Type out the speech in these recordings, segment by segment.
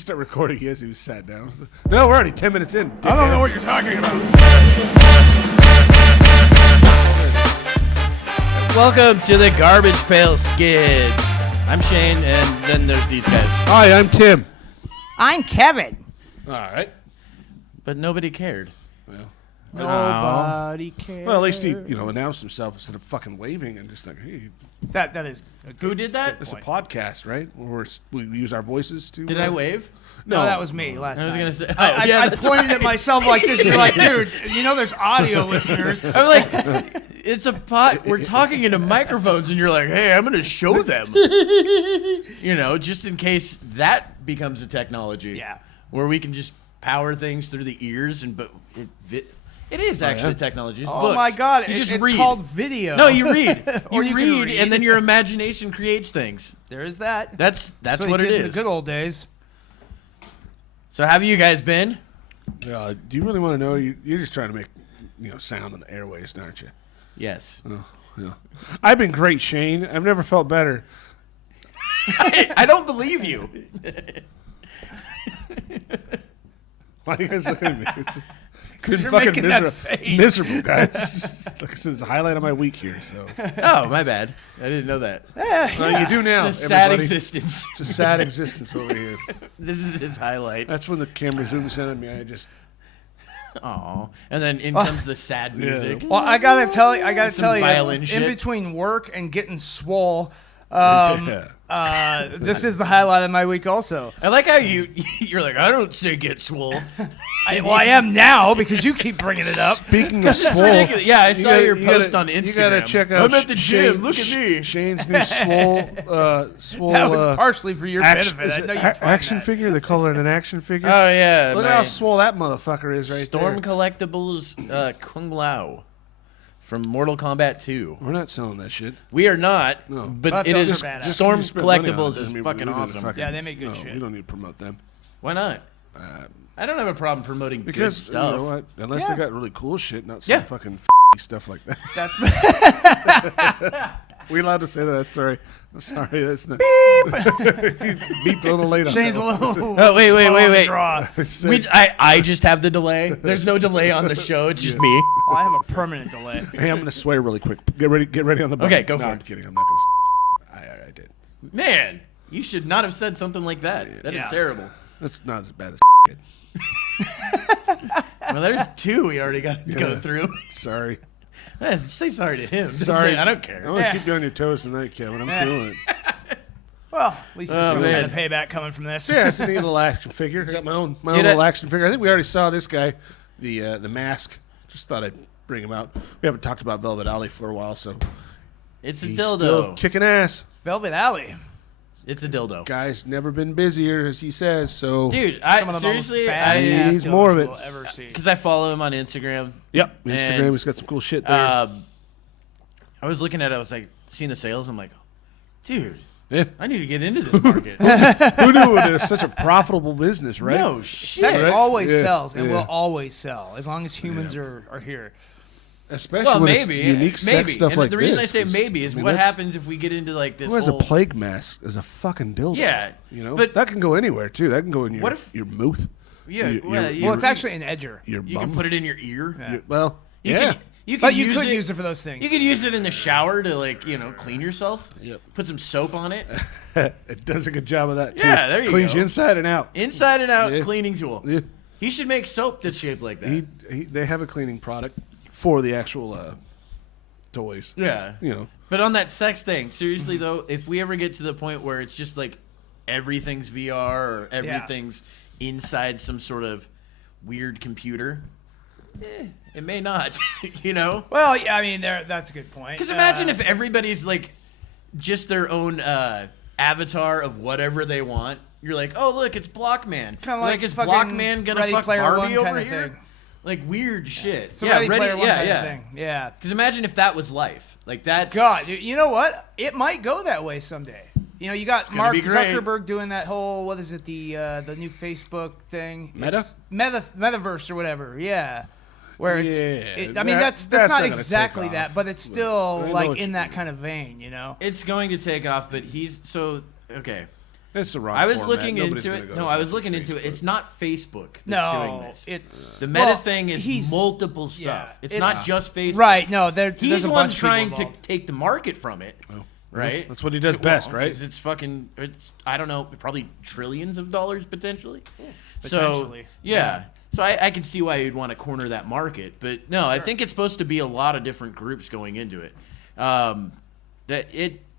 start recording, he sat down. No, we're already 10 minutes in. I don't know what you're talking about. Welcome to the Garbage Pail Skids. I'm Shane, and then there's these guys. Hi, I'm Tim. I'm Kevin. All right. But nobody cared. Well, Nobody cares. well, at least he, announced himself instead of fucking waving and just like, hey, That is. Who did that? it's a podcast, right? Where we use our voices to. Did I wave? No, that was me last I was time. going to say. I that's pointed right. at myself like this. You're like, dude, there's audio listeners. I'm like, it's a pot. We're talking into microphones, and you're like, hey, I'm going to show them. Just in case that becomes a technology. Yeah. Where we can just power things through the ears, it is actually technology. It's Oh books. my God! You just it's read. called video. No, you read. Or you you can read, and then your imagination creates things. There is that. That's what it in the is. good old days. So, have you guys been? Do you really want to know? You're just trying to make, sound on the airways, aren't you? Yes. Oh, yeah. I've been great, Shane. I've never felt better. I don't believe you. Why are you guys looking at me? It's you're fucking making that face. miserable, guys. Like I said, it's a highlight of my week here. So Oh, my bad. I didn't know that. You do now. It's a sad everybody. existence. It's a sad existence over here. This is his highlight. That's when the camera zooms in on me. I just Aw. And then in comes the sad music. Well, I gotta tell you, Some violin in shit. between work and getting swole, yeah. this is the highlight of my week also. I like how you're like, I don't say get swole. I am now because you keep bringing it up. Speaking of That's swole, ridiculous. Yeah, I saw your you post gotta- on Instagram. You gotta check out. I'm at the gym. Look at me. Shane's new swole. That was partially for your action, benefit. I is know it you find action that. figure. They call it an action figure. Oh yeah. Look at how swole that motherfucker is right Storm there. Collectibles Kung Lao from Mortal Kombat 2. We're not selling that shit. We are not, No. but it those is are badass. Just Storm because you spend money on it Collectibles doesn't is mean fucking we need to awesome. Yeah, they make good no, shit. We don't need to promote them. Why not? I don't have a problem promoting good Because stuff. you know what? Unless they got really cool shit, not some Yeah. fucking stuff like that. That's We allowed to say that? Sorry. I'm sorry. That's not. Beeped a little late on Shane's that a one. little. Oh, wait. slow on the draw. I just have the delay. There's no delay on the show. It's just me. Oh, I have a permanent delay. Hey, I'm gonna swear really quick. Get ready on the button. Okay, go no, for I'm it. kidding. I'm not gonna. I did. Man, you should not have said something like that. That is Yeah. terrible. That's not as bad as kid. Well, there's two we already got to go through. Sorry. Say sorry to him. Don't Sorry. say, I don't care. I'm gonna keep you on your toes tonight, Kevin. I'm feeling it. Well, at least there's some man. kind of payback coming from this. Yeah, it's a neat little action figure. I got my own Did little it- action figure. I think we already saw this guy, the mask. Just thought I'd bring him out. We haven't talked about Velvet Alley for a while, so It's a he's dildo. still kicking ass. Velvet Alley. It's a dildo. Guy's never been busier, as he says. So Dude, Some of the seriously, most He badass needs more of dildos it. we'll ever see. because I follow him on Instagram. yep, Instagram And, has got some cool shit there. I was looking at it. I was like, seeing the sales. I'm like, dude, yeah. I need to get into this market. Who knew it was such a profitable business, right? No shit. Sex Right? always Yeah, sells and yeah. will always sell as long as humans are here. Especially Well, when maybe it's unique sex stuff and like the reason this. I say 'cause, maybe is I mean, what that's- happens if we get into like this Who has a whole plague mask as a fucking dildo? Yeah, But that can go anywhere too. That can go in your What if- your mouth. Yeah, Your- well, your- Well, it's actually an edger. your you bum. can put it in your ear. Well, You yeah. can, you can But you use could it, use it for those things. You could use it in the shower to clean yourself. Yep. Put some soap on it. It does a good job of that too. Yeah, there you Cleans go. you inside and out. Inside and out Yeah. cleaning tool. Yeah. He should make soap that's shaped like that. They have a cleaning product for the actual toys. Yeah. You know. But on that sex thing, seriously though, if we ever get to the point where it's just like everything's VR or everything's inside some sort of weird computer, it may not, Well, yeah, I mean, that's a good point. Because imagine if everybody's like just their own avatar of whatever they want. You're like, oh look, it's Blockman. Kinda like is fucking Blockman gonna Ready fuck Player Barbie One over kinda here? thing. Like weird shit. It's a Ready Player One kind yeah. of thing. Yeah. Because imagine if that was life. Like that. God, you know what? It might go that way someday. You got Mark be great. Zuckerberg doing that whole, what is it, the new Facebook thing? Meta? It's Metaverse or whatever, yeah. Where it's, Yeah, I mean, that's that's not not gonna exactly take that, off. but it's I still know like what in you that mean. kind of vein, It's going to take off, but he's so okay. It's the wrong I was format. looking Nobody's into gonna it. go No, to I was fucking looking into it. Facebook. It's not Facebook that's doing No, this. it's The Meta well, thing is he's- multiple stuff. yeah, it's not just Facebook. Right? No, there's He's a the one bunch of people trying to involved. take the market from it. Oh, Right? That's what he does best, right? 'Cause it's fucking. It's I don't know, probably trillions of dollars potentially. Potentially. So yeah. So I can see why you'd want to corner that market, but no, I think it's supposed to be a lot of different groups going into it.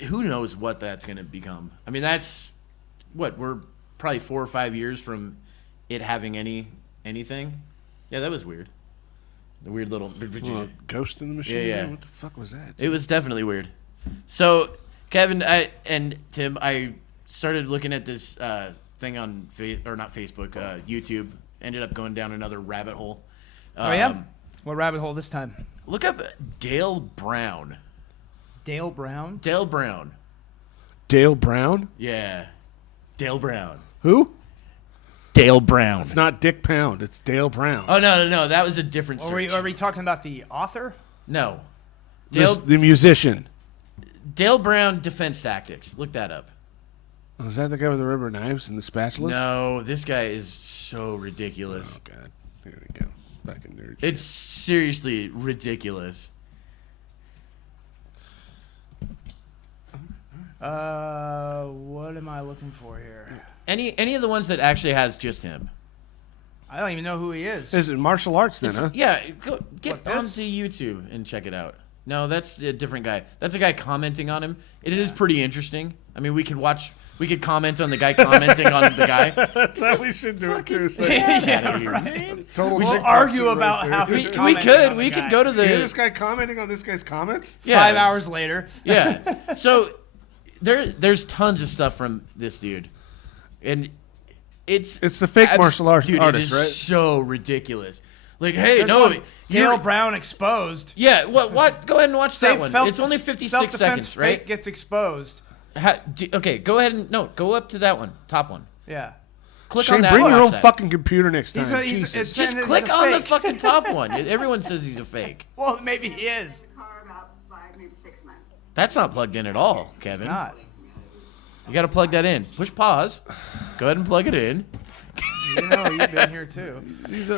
Who knows what that's going to become? I mean, that's what we're probably 4 or 5 years from it having anything. Yeah, that was weird. The weird little. Well, ghost in the machine. Yeah. What the fuck was that? It was definitely weird. So, Kevin and Tim, I started looking at this thing on not Facebook, YouTube. Ended up going down another rabbit hole. Oh yeah. What rabbit hole this time? Look up Dale Brown. Dale Brown. Dale Brown. Dale Brown? Yeah. Dale Brown. Who? Dale Brown. It's not Dick Pound. It's Dale Brown. Oh no, that was a different search. Are we talking about the author? No. The musician. Dale Brown Defense Tactics. Look that up. Oh, is that the guy with the rubber knives and the spatulas? No, this guy is so ridiculous. Oh, God. Here we go. Fucking nerd. It's seriously ridiculous. What am I looking for here? Any of the ones that actually has just him. I don't even know who he is. Is it martial arts then, huh? Yeah, get What, this? onto YouTube and check it out. No, that's a different guy. That's a guy commenting on him. It is pretty interesting. I mean, we could comment on the guy commenting on the guy. That's how we should do it, too. So Yeah, right. total We'll TikTok argue shit right about there. how We he's commenting could. on We the could guy. go to You hear the this guy commenting on this guy's comments? yeah. 5 hours later. Yeah. So there's tons of stuff from this dude, and it's the fake martial arts dude, artist, it is right? So ridiculous. Like, hey, There's no, one, Dale you're- Brown exposed. Yeah. What? Go ahead and watch that one. It's only 56 self-defense seconds, right? fake gets exposed. Okay, go ahead and go up to that one, top one. Yeah. Click Shane, on that. bring and your watch own that. fucking computer next time. He's Jesus. it's Just saying that click he's a on the fake. fucking top one. Everyone says he's a fake. Well, maybe he is. car about 5, maybe 6 months. That's not plugged in at all, Kevin. It's not. You got to plug that in. Push pause. Go ahead and plug it in. You know, you've been here too. He's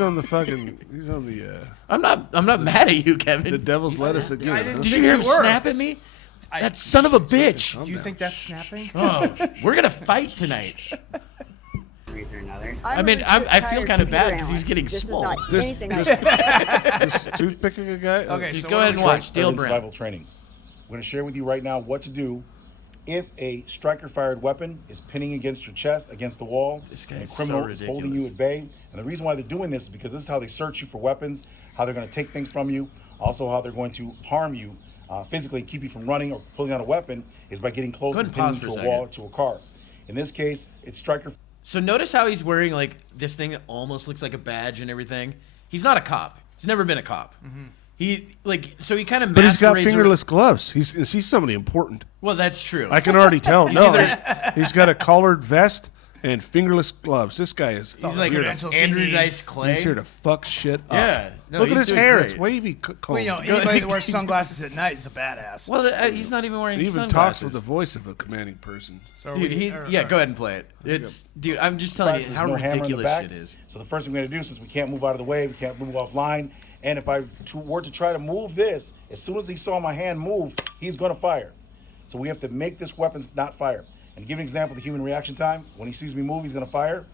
on the fucking. He's on the I'm not mad at you, Kevin. the devil's lettuce I again. didn't Huh? Did you hear him You were. snap at me? That son of a bitch. Do you think that's snapping? Oh, we're gonna fight tonight. Reason or another. I mean, I feel kind of bad because he's getting swole. This toothpicking a guy. Okay, Just so go what ahead are and we watch Dale Urban Brown. survival training. I'm going to share with you right now what to do if a striker-fired weapon is pinning against your chest, against the wall, This and a guy's so criminal is holding you ridiculous. at bay. And the reason why they're doing this is because this is how they search you for weapons, how they're going to take things from you, also how they're going to harm you physically, keep you from running or pulling out a weapon, is by getting close Go ahead and and pinning pause you to for a a wall or to a car. In this case, it's striker. So notice how he's wearing like this thing that almost looks like a badge and everything. He's not a cop. He's never been a cop. He so he kind of. But he's got fingerless gloves. He's somebody important. Well, that's true. I can already tell. No, either- he's got a collared vest and fingerless gloves. This guy is. He's like here to, credentials he Andrew needs. Dice Clay. he's here to fuck shit up. Yeah. No, Look at he's his doing hair. great. It's wavy. Well, you know, anybody that wears sunglasses at night is a badass. Well, he's not even wearing He even sunglasses. talks with the voice of a commanding person. So Dude, go ahead and play it. It's dude. I'm just telling you There's how no hammer in the ridiculous back. it is. So the first thing we're going to do, since we can't move out of the way, we can't move offline, and if I were to try to move this, as soon as he saw my hand move, he's going to fire. So we have to make this weapon not fire. And to give an example, the human reaction time, when he sees me move, he's going to fire.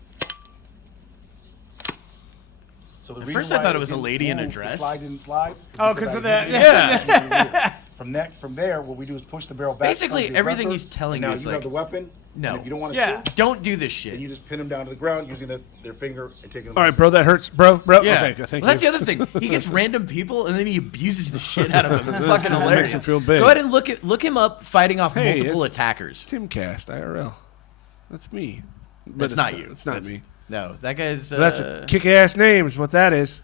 So the At reason first I why thought it was a didn't lady in a move, the dress. slide didn't slide. Oh, 'cause of that. Yeah. From there, what we do is push the barrel back. Basically, towards the everything aggressor, he's telling and now you is you like, have the weapon. no. And if you don't want to Yeah. shoot, Don't do this then you shit. just pin them down to the ground using their finger and taking them. All right, bro. That hurts, bro. Yeah. Okay, thank Well, that's you. the other thing. He gets random people and then he abuses the shit out of them. It's fucking Makes hilarious. him feel big. Go ahead and look him up fighting off Hey, multiple it's- attackers. Timcast IRL. That's me. But That's not you. It's not That's- me. No, that guy's. But that's a kick-ass name. Is what that is.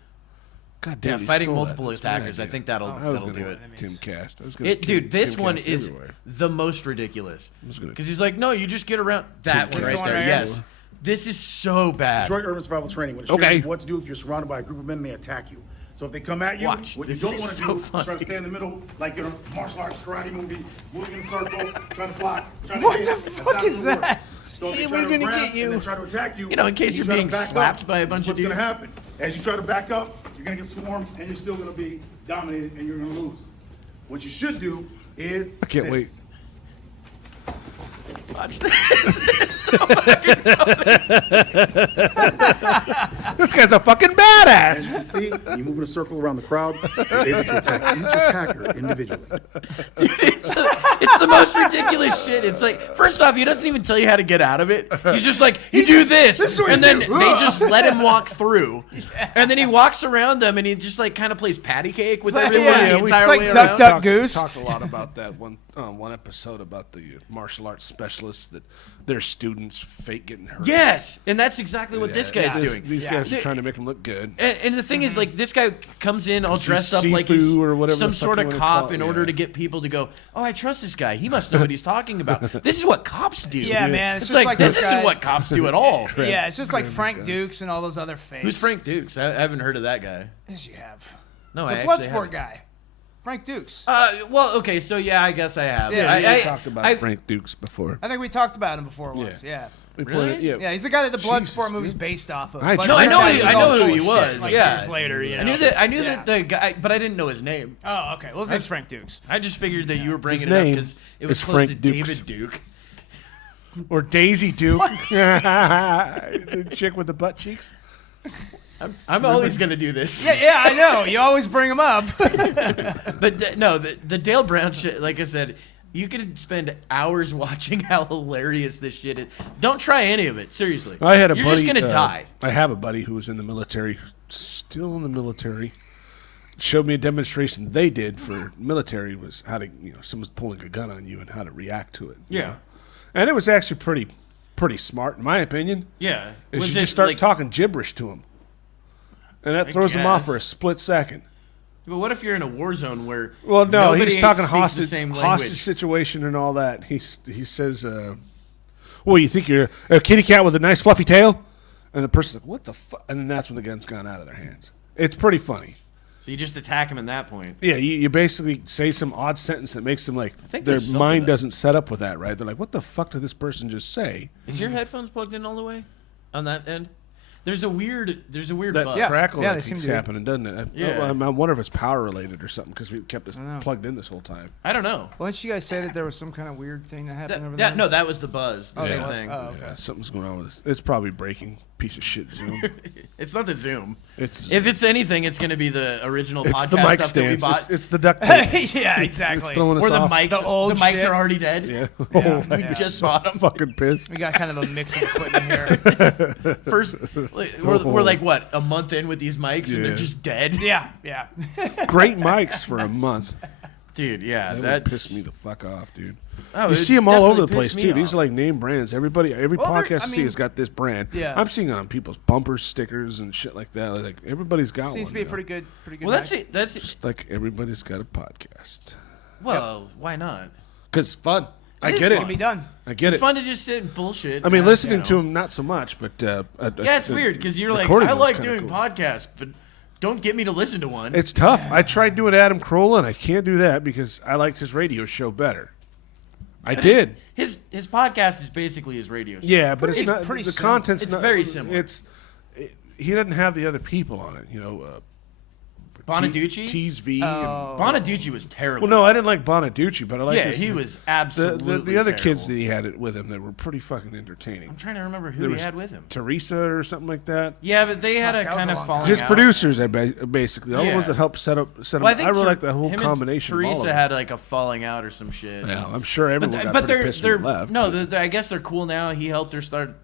God damn. Yeah, he fighting stole multiple that. That's my attackers. I idea. think that'll I was do gonna it. Timcast. I was gonna. Dude, this Timcast one is everywhere. the most ridiculous. gonna- Because he's like, no, you just get around that one This right one there. right here? Yes, this is so bad. Detroit Urban Survival Training. When it shows Okay. you what to do if you're surrounded by a group of men and they attack you. So if they come at you, Watch, what you this don't is want to so do is funny. try to stay in the middle, like in a martial arts karate movie, moving in a circle, trying to block, trying What to the hit. That's fuck not is gonna work. that? So if Yeah, they try we're to gonna grab get you. and they try to attack you, You know, in case and you're try to being back slapped up, by a this bunch is of what's going to dudes. happen. As you try to back up, you're going to get swarmed, and you're still going to be dominated, and you're going to lose. What you should do is I can't wait. Watch this. This guy's a fucking As badass. you can see, when you move in a circle around the crowd, you're able to attack each attacker individually. It's the most ridiculous shit. It's like, first off, he doesn't even tell you how to get out of it. He's just like, you do this, is what and you then do. they just let him walk through, and then he walks around them, and he just like kind of plays patty cake with everyone Yeah, the we- entire it's like way Duck, around. Duck, Goose. Talked a lot about that one episode about the martial arts specialists that their students fake getting hurt. Yes, and that's exactly what this guy's doing. These guys are trying to make him look good. And the thing is, like, this guy comes in all he's dressed up like he's Sifu or whatever some the fuck sort you of wanna call cop it, in order yeah. to get people to go, oh, I trust this guy. He must know what he's talking about. This is what cops do. Yeah, man. It's It's just like, this those isn't guys- what cops do at all. Yeah, it's just like Frank guns. Dukes and all those other fakes. Who's Frank Dukes? I haven't heard of that guy. Yes, you have. No, I The actually Bloodsport haven't. guy. Frank Dukes. Well, okay, so yeah, I guess I have. Yeah, We I talked about I- Frank Dukes before. I think we talked about him before once. Yeah. We Really? played it, Yeah, he's the guy that the Bloodsport Jesus, movie's dude. based off of. I But No, I that know guy who- was I all know who full he of was, shit, like, yeah. years later, you know. I knew that the guy, but I didn't know his name. Oh, okay. Well, his name's Frank Dukes. I just figured that you were bringing His it up name because it was is close Frank to Dukes. David Duke. Or Daisy Duke. The chick with the butt cheeks. I'm always gonna do this. Yeah, I know. You always bring him up. But no, the Dale Brown shit, like I said, you could spend hours watching how hilarious this shit is. Don't try any of it, seriously. I had a You're buddy. just gonna die. I have a buddy who was in the military, still in the military. Showed me a demonstration they did for military was how to, someone's pulling a gun on you and how to react to it. you Yeah. know? And it was actually pretty smart, in my opinion. Yeah. Is Was you it, just start like- talking gibberish to them, and that throws them off guess. for a split second. But what if you're in a war zone where Well, no, nobody he's talking speaks the hostage same hostage language? situation and all that. He says, "Well, you think you're a kitty cat with a nice fluffy tail?" And the person's like, "What the fuck?" And then that's when the gun's gone out of their hands. It's pretty funny. So you just attack him at that point. Yeah, you basically say some odd sentence that makes them like think their there's something mind that- doesn't set up with that, right? They're like, "What the fuck did this person just say?" Is your headphones plugged in all the way on that end? There's a weird That buzz. Yeah. crackle they that seem keeps to. happening, doesn't it? Yeah. I wonder if it's power related or something because we kept this plugged in this whole time. I don't know. Why didn't you guys say that there was some kind of weird thing that happened over there? No, that was the buzz. The same yeah. thing. Oh, okay. Yeah, something's going on with this. It's probably breaking. Piece of shit Zoom. It's not the Zoom. It's If it's anything, it's going to be the original it's podcast the mic stuff that we stands. bought. It's the duct tape. Yeah, It's exactly. throwing us Or the off. mics. The old mics shit. are already dead. Yeah. We yeah. just bought them. Fucking pissed. We got kind of a mix of equipment here. First, we're like what, a month in with these mics and Yeah. they're just dead. Yeah, yeah. Great mics for a month. Dude, yeah, That would that's piss me the fuck off, dude. Oh, You it see them all over the definitely place pissed me too. These are off. like name brands. Every Well, podcast they're- I see has got this brand. Yeah. I'm seeing it on people's bumper stickers and shit like that. Like everybody's got Seems one. to be a now. pretty good. Well, that's night. it. That's Just like everybody's got a podcast. well, why not? Cause it's fun. I is get fun. it. Can be done. I get It's it. fun to just sit and bullshit. I mean, and, listening you to know. them not so much, but Yeah, it's weird because you're like, recording I them's like kinda doing cool. podcasts, but don't get me to listen to one. It's tough. I tried doing Adam Carolla, and I can't do that because I liked his radio show better. I did. His podcast is basically his radio show. Yeah, but it's Pretty- not. pretty The similar. content's It's not. very similar. He doesn't have the other people on it. Bonaducci? Tease V. Oh. Bonaducci was terrible. Well, no, I didn't like Bonaducci, but I like yeah, he was absolutely the other terrible. kids that he had it with him that were pretty fucking entertaining. I'm trying to remember who There he was had with him. Teresa or something like that. Yeah, but they had a Fuck, that was kind a of long falling time. His out. producers, basically, all the Yeah. ones that helped set up. Well, I think really Ter- like that whole him and combination. of all Teresa of them. had like a falling out or some shit. Yeah, I'm sure everyone got but pretty they're pissed when he left. no, I guess they're cool now. He helped her start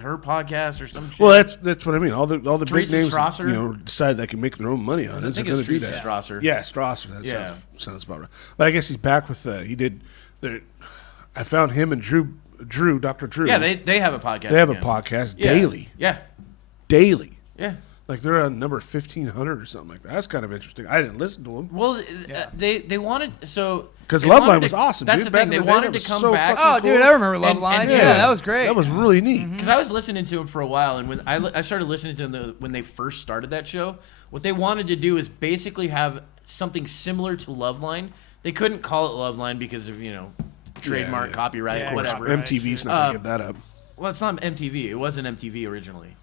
her podcast or some shit. Well, that's what I mean. All the big Teresa names, Strasser? decided they can make their own money on it. I think They're it's gonna do Teresa that. Strasser. Yeah, Strasser. That Yeah. sounds about right. But I guess he's back with. He did. I found him and Drew, Dr. Drew. Yeah, they have a podcast. They have again. a podcast Yeah. daily. Yeah, Daily. yeah. Like they're on number 1500 or something like that. That's kind of interesting. I didn't listen to them. Well, they wanted so Because they Loveline wanted was to- awesome. That's dude. the Back thing. in They the day, wanted that to was come so back. fucking Oh, dude, cool. I remember Love Line. and- Yeah, that was great. That was really neat. Because I was listening to him for a while, and when I started listening to them when they first started that show, what they wanted to do is basically have something similar to Loveline. They couldn't call it Loveline because of trademark, yeah. copyright, Yeah, whatever. copyright. MTV's not going to give that up. Well, it's not MTV. It wasn't MTV originally.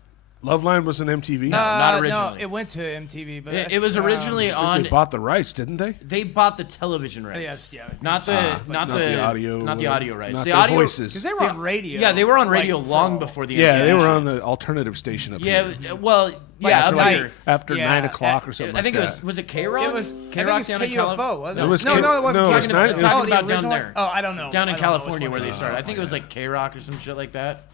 Loveline was an MTV. not No, originally. it went to MTV, but It was originally I on. think they bought the rights, didn't they? They bought the television rights. Yes, yeah, I think Not the Not the audio. Not the audio rights. Not the the audio voices. because they were on radio. Yeah, they were on like, radio for long all- before the Yeah, they MTV were show. on the alternative station up Yeah, here. well, yeah, after, up like, here. after Yeah, 9 o'clock or something I think like it was that. was it K-Rock? It was. K-Rock I think down it was in California. KUFO, wasn't it? It was no, K- no, it wasn't. no, it was Talking nine- about, it was- talking Oh, the about down original? there. Oh, I don't know. Down in I don't know which California one where it they was. started. I think it was like K-Rock or some shit like that.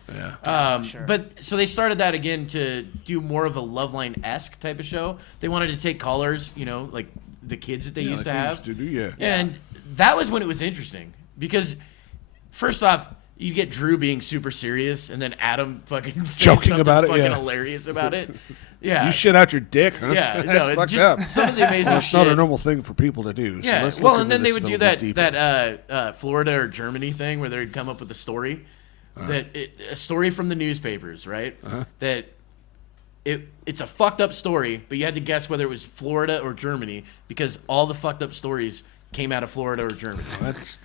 Yeah. Sure. But so they started that again to do more of a Loveline-esque type of show. They wanted to take callers, like the kids that they used to like they have. used to do, yeah. And that was when it was interesting because first off, you get Drew being super serious, and then Adam fucking saying Joking something about it, fucking yeah. hilarious about it. Yeah, You shit out your dick, huh? Yeah, That's no, fucked just up. some of the amazing Well, it's shit. not a normal thing for people to do. So Yeah, let's well, look and into then they this would a do little bit that deeper. Florida or Germany thing where they'd come up with a story, a story from the newspapers, right? That it's a fucked up story, but you had to guess whether it was Florida or Germany because all the fucked up stories came out of Florida or Germany. That's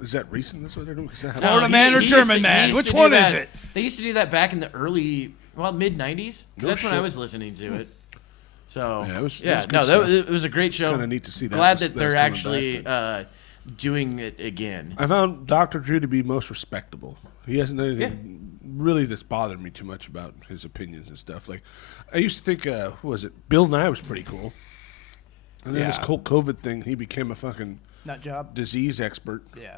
is that recent? That's what they're doing. 'Cause that Florida happened- man or he German used to- man? he used Which to do one is that- it? They used to do that back in the mid '90s. No That's when I shit. was listening to it. So Yeah, it was good no, stuff. it was a great show. kinda neat to see that Glad was- that that was they're coming actually back, doing it again. I found Dr. Drew to be most respectable. He hasn't done anything really that's bothered me too much about his opinions and stuff. Like, I used to think, who was it? Bill Nye was pretty cool. And then this Yeah. whole COVID thing, he became a fucking Nut job. disease expert. Yeah.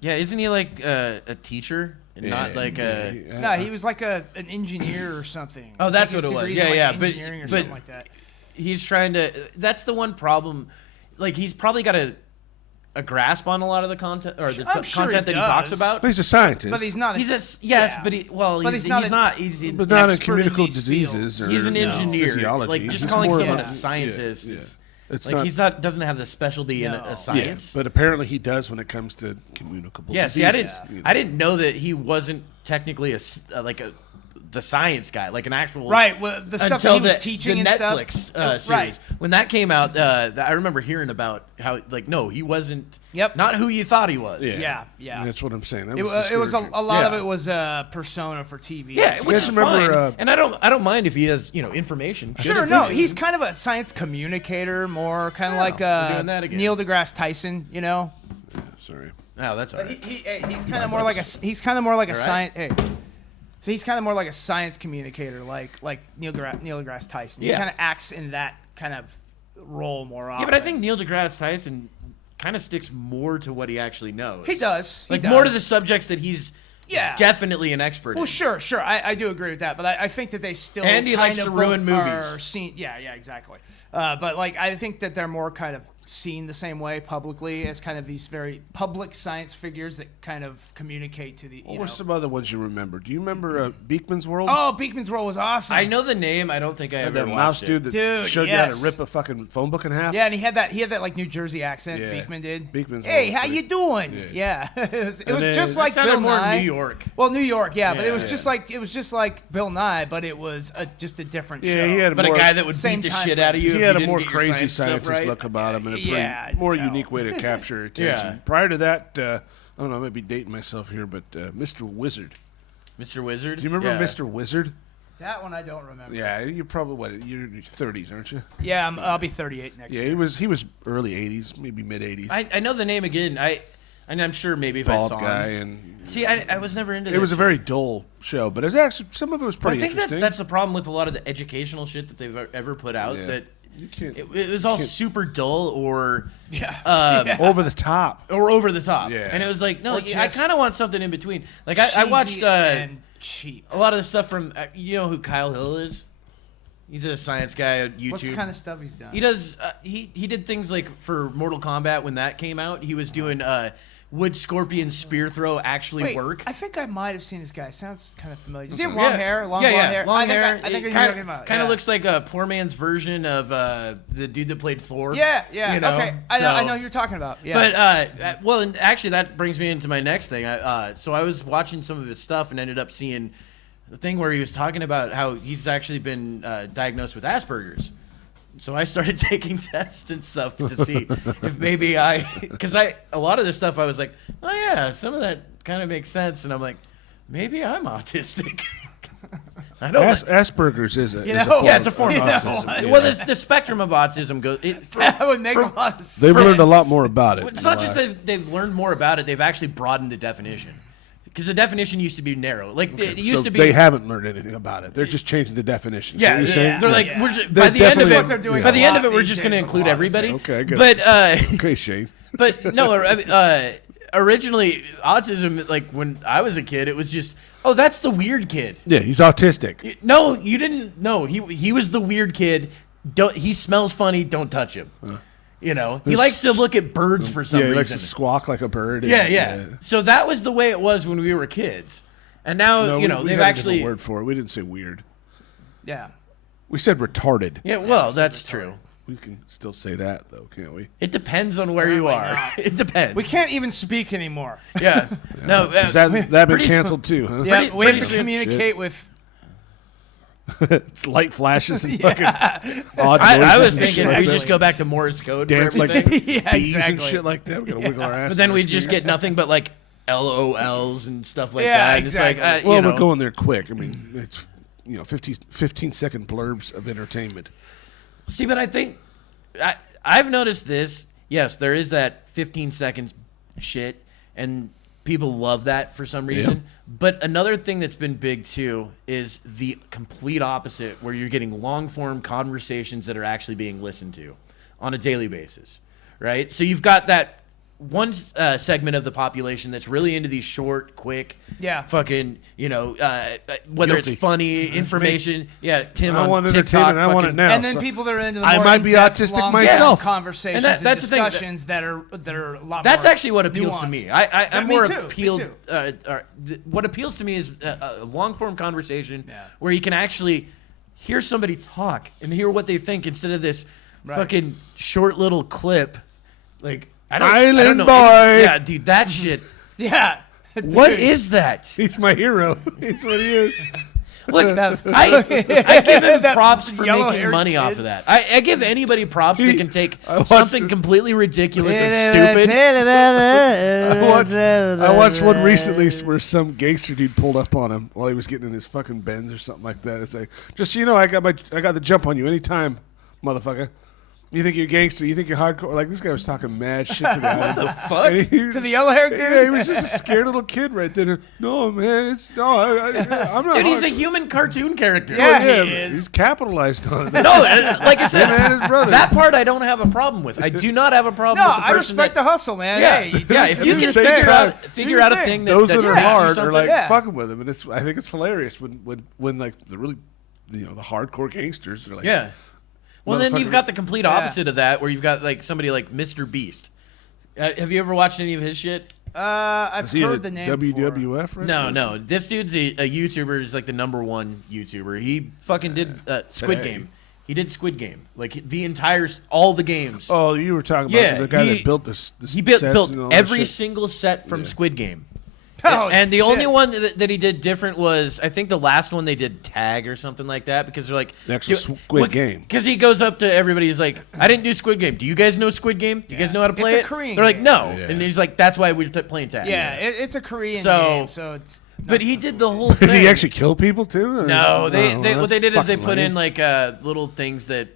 Yeah, isn't he like a teacher and not like a? No, he was like an engineer or something. Oh, that's Like, his what it was. degree's Yeah, in, like, yeah, but- engineering or but- something like that. He's trying to. That's the one problem. Like he's probably got a grasp on a lot of the content or the I'm sure content he that he talks does. about. But he's a scientist. But he's not. He's a, yes, yeah. but he's But he's he's not not. He's an but not in expert in communicable these diseases or He's an engineer. physiology. Like just He's calling more someone of a scientist. yeah. Is, It's like not, he's not doesn't have the specialty in No. a yeah, science. but apparently he does when it comes to communicable Yeah, see, diseases. I didn't know that he wasn't technically the science guy, like an actual Right, well, the stuff until that he was the teaching the and stuff. Netflix series. Right. When that came out, I remember hearing about how no, he wasn't. Yep. Not who you thought he was. Yeah, yeah. That's what I'm saying. That It was was a discouraging. lot of Yeah. it was a persona for TV. Yeah, which guys is remember, fine. And I don't mind if he has information. Good Sure, no, information. he's kind of a science communicator, more kind of like we're doing that again. Neil deGrasse Tyson, you know. Sorry. Oh, that's all right. He's kind of more like a All right. science. Hey, so he's kind of more like a science communicator, like Neil deGrasse Tyson. He Yeah. kind of acts in that kind of role more often. Yeah, but I think Neil deGrasse Tyson kind of sticks more to what he actually knows. he does. He Like does. more to the subjects that he's Yeah. definitely an expert Well, in. sure. I do agree with that, but I think that they still And he likes kind to of ruin both movies. are seen. Yeah, exactly. But like, I think that they're more kind of seen the same way publicly as kind of these very public science figures that kind of communicate to the. What You were know. some other ones you remember? Do you remember Beekman's World? Oh, Beekman's World was awesome. I know the name. I don't think I Had ever that watched mouse it. dude that Dude, showed you how to yes. rip a fucking phone book in half. Yeah, and he had that like New Jersey accent. Yeah. Beekman did. Beekman's hey, World how was you pretty- doing? Yeah. Yeah, it was then- just That like sounded Bill more Nye. New York. Well, New York, yeah, but it was Yeah. just like Bill Nye, but it was just a different show. Yeah, he had But more, a guy that would Same beat the time shit frame. out of you. he if had you a more didn't get your crazy science stuff scientist right. look about him and a pretty Yeah, more no. unique way to capture attention. Yeah. Prior to that, I don't know, I might be dating myself here, but Mr. Wizard. Mr. Wizard. Do you remember Yeah. Mr. Wizard? That one I don't remember. Yeah, you're probably you're in your 30s, aren't you? Yeah, I'll be 38 next Yeah, year. he was early 80s, maybe mid 80s. I know the name again. And I'm sure maybe if Bald I saw guy, him. and See, I was never into it that was a shit. very dull show, but it was actually some of it was Well, pretty I think interesting. that's the problem with a lot of the educational shit that they've ever put out. Yeah. That You can't- it was all can't- super dull or Yeah. over the top. or over the top. Yeah. And it was like, no, Or I just kind of want something in between. Like I Cheesy watched and cheap. a lot of the stuff from you know who Kyle Hill is. He's a science guy on YouTube. What's the kind of stuff he's done? He does. He did things like for Mortal Kombat when that came out. He was doing would Scorpion's spear throw actually Wait, work? I think I might have seen this guy. Sounds kind of familiar. Does he have long hair? Long blonde hair? Long hair. I think you're kind talking about. of looks like a poor man's version of the dude that played Thor. Yeah. You know? Okay, I know who you're talking about. Yeah. But well, and actually that brings me into my next thing. So I was watching some of his stuff and ended up seeing the thing where he was talking about how he's actually been diagnosed with Asperger's. So I started taking tests and stuff to see if maybe because a lot of this stuff I was like, oh yeah, some of that kind of makes sense, and I'm like, maybe I'm autistic. I don't. Asperger's is a Yeah, it's a form of You know, autism. yeah. Well, the spectrum of autism goes. That would make a lot of sense. They've learned a lot more about it. It's not just they've learned more about it; they've actually broadened the definition. Because the definition used to be narrow. Like it used to be. They haven't learned anything about it. They're just changing the definition. Yeah, you're saying? they're like we're just, by the end of definitely- it. what they're doing By a the end lot of it, we're these just days going to with include autism. everybody. Okay, good. But Okay, Shane. but no, originally autism, like when I was a kid, it was just, oh, that's the weird kid. Yeah, he's autistic. No, you didn't. No, he was the weird kid. He smells funny. Don't touch him. You know, he likes to look at birds for some Yeah, he reason. likes to squawk like a bird. Yeah. So that was the way it was when we were kids, and now No, you know we they've had a actually. different word for it. We didn't say weird. Yeah. We said retarded. Yeah, well, that's true. We can still say that though, can't we? It depends on where you are. It depends. We can't even speak anymore. Yeah. No. Has that been pretty canceled too, huh? Yeah, we have pretty to soon- communicate with. It's light flashes and fucking odd noises. I was and thinking shit like we that. just go back to Morse code dance for like everything. Yeah, bees and exactly. shit like that. We gotta wiggle our ass. But then to we our just speaker. get nothing but like LOLs and stuff like Yeah, that. And exactly. It's like, Well, you know, we're going there quick. I mean, it's 15-second blurbs of entertainment. See, but I think I've noticed this. Yes, there is that 15 seconds shit, and people love that for some reason. Yeah. But another thing that's been big too is the complete opposite, where you're getting long form conversations that are actually being listened to on a daily basis, right? So you've got that one segment of the population that's really into these short, quick, fucking, whether Guilty. it's funny information. Yeah, Tim I on want TikTok. entertainment. I want it fucking- now. And then So- people that are into the I more might be in-depth, autistic long myself. conversations And and, that's the thing that- discussions that are a lot That's more actually what appeals to nuanced. me. I'm Me more too, me appealed. too. What appeals to me is a long form conversation Yeah. where you can actually hear somebody talk and hear what they think instead of this fucking short little clip. Like I don't Island know. boy. Yeah, dude, that shit. Yeah. What Dude. is that? He's my hero. He's what he is. Look, I give him That props for making yellow-haired money kid. off of that. I give anybody props that can take I watched something it. completely ridiculous and stupid. I watched one recently where some gangster dude pulled up on him while he was getting in his fucking Benz or something like that. It's like, just so you know, I got the jump on you anytime, motherfucker. You think you're gangster? You think you're hardcore? Like this guy was talking mad shit to the guy. What the fuck? To the yellow-haired dude? Yeah, he was just a scared little kid right there. No, man, I'm not. Dude, he's a hard- human cartoon character. Yeah, yeah, he but is. he's capitalized on it. No, like I said, Him and his brother. that part I don't have a problem with. I do not have a problem No, with the I person respect that, the hustle, man. Yeah, Hey, you yeah. If you At the can same figure time, out a thing. thing Those that are makes you hard are something- like Yeah. fucking with him, and I think it's hilarious when like the really, the hardcore gangsters are like, yeah. Well, then you've Motherfucker. got the complete opposite of that, where you've got like somebody like Mr. Beast. Have you ever watched any of his shit? I've is he a heard the name before. WWF wrestler? No. This dude's a YouTuber. He's like the #1 YouTuber. He fucking did Squid Hey. Game. He did Squid Game, like the entire, all the games. Oh, you were talking about Yeah, the guy he- that built this. He built sets and all that every shit. single set from Squid Game. Oh, And the shit. only one that he did different was, I think the last one they did tag or something like that, because they're like The actual Squid Game. Because he goes up to everybody, he's like, "I didn't do Squid Game. Do you guys know Squid Game? Do you guys know how to play It's a it?" Korean They're like, game. "No," Yeah. and he's like, "That's why we're playing tag." Yeah, it's a Korean So- game, so it's. But he did the whole thing. Did he actually kill people too? or- No, Oh, what they did is they fucking put lame. in like little things that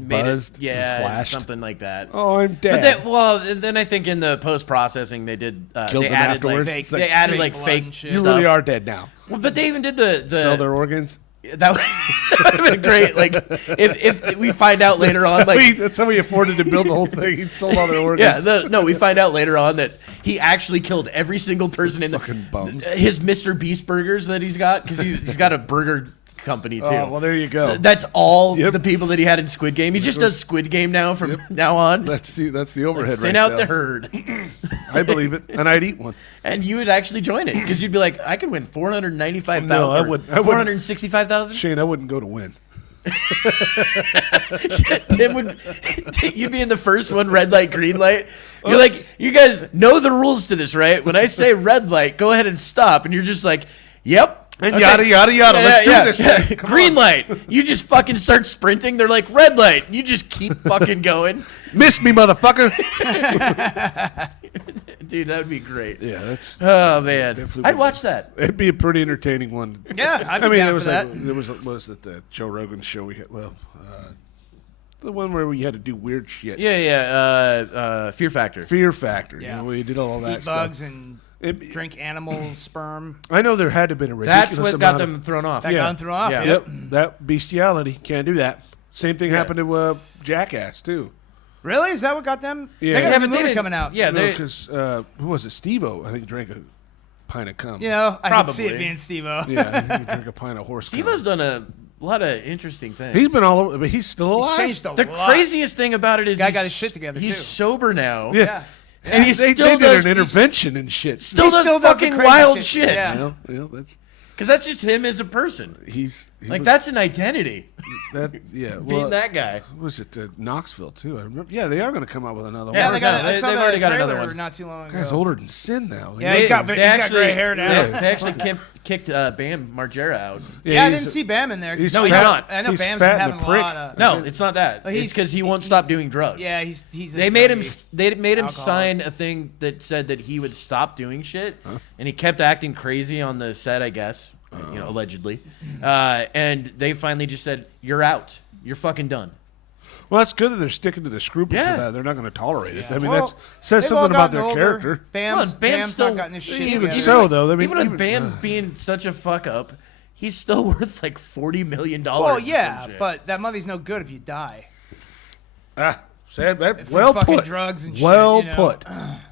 made Buzzed it, yeah, and flashed. something like that. Oh, I'm dead. But then I think in the post processing they did Killed they them added afterwards? like It's like they added fake like blood fake and shit. you stuff. really are dead now. Well, but they even did the Sell their organs. that would have been great. Like if we find out later on, like That's how he afforded to build the whole thing. He sold all their organs. yeah, no, we find out later on that he actually killed every single person in fucking bums. his Mr. Beast burgers that he's got, because he's got a burger company too. Oh, well, there you go. So that's all Yep. the people that he had in Squid Game. He just does Squid Game now from now on. That's the overhead Thin right out there. the herd. I believe it, and I'd eat one. And you would actually join it because you'd be like, I could win 495,000. No, I wouldn't. 465,000. Shane, I wouldn't go to win. Tim would. You'd be in the first one, red light, green light. You're like, you guys know the rules to this, right? When I say red light, go ahead and stop, and you're just like, yep. And yada, yada, yada. Let's do this thing. Come Green on. light. You just fucking start sprinting. They're like, red light. You just keep fucking going. Miss me, motherfucker. Dude, that would be great. Yeah, that's. Oh, man. Definitely I'd would. watch that. It'd be a pretty entertaining one. Yeah, I'd be I mean, down it was for like that. there was it the Joe Rogan show we had? Well, the one where we had to do weird shit. Yeah. Fear Factor. Fear Factor. Yeah. You know, we did all that Eat stuff. bugs and It- drink animal sperm. I know there had to have been a ridiculous That's what got amount them of, thrown off. That Yeah. got them thrown off. Yeah. Yep, that bestiality. Can't do that. Same thing happened to Jackass too. Really? Is that what got them? Yeah. They got Yeah, a but new they movie didn't- coming out. yeah, they- Because who was it? Steve-O, I think, drank a pint of cum. You know, I could see it Probably. being Steve-O. Yeah, I think he drank a pint of horse cum. Steve-O's done a lot of interesting things. He's been all over, but he's still He's alive. changed a the lot. craziest thing about it is Guy he's- got his shit together, He's too. sober now. Yeah. And he they still did does an intervention and shit. Still He does still does the fucking crazy wild shit. shit. Yeah. That's Because that's just him as a person. he Like was- that's an identity. that. Yeah, Being well, that guy. what was it Knoxville too? I remember. Yeah, they are going to come out with another Yeah, one. they got. no, I saw they've the already got trailer another one. not too long ago. Guy's older than sin now. Yeah, he's got gray hair now. Yeah. They actually kicked Bam Margera out. Yeah, I he's- didn't see Bam in there. he's No, he's fat- not. I know he's Bam's fat been and having a a prick. lot of. No, it's not that. Well, It's he's- because he won't he's- stop doing drugs. Yeah, he's. They made him. junkie. They made him Alcoholic. sign a thing that said that he would stop doing shit, and he kept acting crazy on the set. I guess, allegedly, and they finally just said, "You're out. You're fucking done." Well, that's good that they're sticking to the scruples Yeah. for that. They're not going to tolerate it. I mean, Well, that says they've all something about gotten their older. character. Bam's Bam's still- not gotten his shit Even together. so, though, I mean, even with Bam being such a fuck up, he's still worth like $40 million. Well, yeah, but that money's no good if you die. Said that. From Well fucking put. drugs and shit, well you know. put.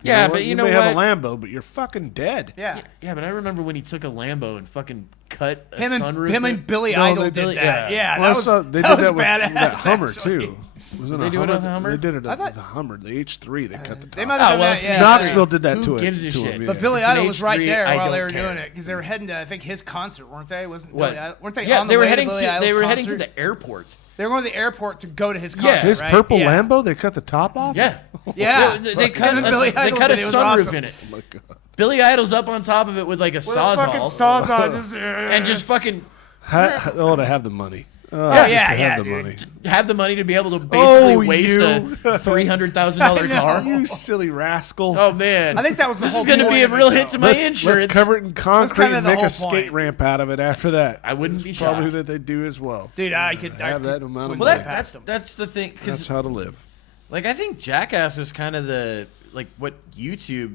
Yeah, what? but you know may have a what? Lambo, but you're fucking dead. Yeah. Yeah, but I remember when he took a Lambo and fucking cut a Him sunroof. and Billy No, Idol they did did- that. yeah. Yeah, Well, I that was saw they that did was that with badass. that Hummer actually. too. Wasn't They a do it Hummer? with the Hummer? They did it I thought- the Hummer, the H3. They cut the top. They might have done well, that. it's Yeah. Knoxville did that Who to it. gives a to shit? him, yeah. But Billy It's an Idol was right H3, there I while they don't were care. doing it because they were heading to, I think, his concert, weren't they? Wasn't What? Billy Idol, weren't they? Yeah, on they the were way heading to to. Billy Idol's They were heading to concert? the airport. They were going to the airport to go to his Yeah. concert. His right? purple yeah. Lambo, they cut the top off? Yeah. Yeah. Well, they cut And a, then Billy they Idol cut a did it. It was sunroof awesome. in it. Oh my God. Billy Idol's up on top of it with like a With a fucking sawzall sawzall, just, and just fucking To have the money. Oh, Just yeah, to yeah, have the dude. money. have the money to be able to basically Oh, waste you. a $300,000 car. You silly rascal. Oh man, I think that was the this whole is going to point be a of it, real though. hit to my let's insurance. cover it in concrete kinda and the make whole a skate point. ramp out of it after that. I wouldn't be Probably shocked. that they do as well. Dude, I could have that amount of Well, money. that's the thing That's because how to live. like I think Jackass was kind of the like what YouTube,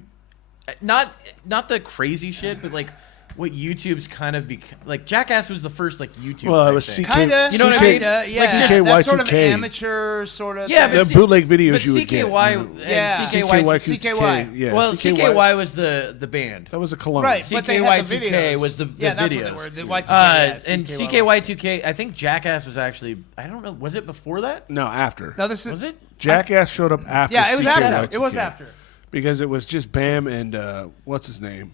not the crazy shit, but like what YouTube's kind of like Jackass was the first like YouTube. Well, it type was thing. CK. Kinda, You know what I mean? kinda, yeah. Like, CKY2K. That sort of amateur sort of. Yeah, thing. but The bootleg videos but you would get. CKY you know. and Yeah. CKY2K. Yeah, Well, CKY was the band. That was a cologne. Right, but they had the CKY2K videos. was the Yeah, that's videos. what they were. The Y2K, yeah, And CKY. CKY2K, I think Jackass was actually, I don't know, was it before that? No, after. No, this is. Was it? Jackass showed up after. Yeah, it was CKY2K. after. It was after. Because it was just Bam and what's his name?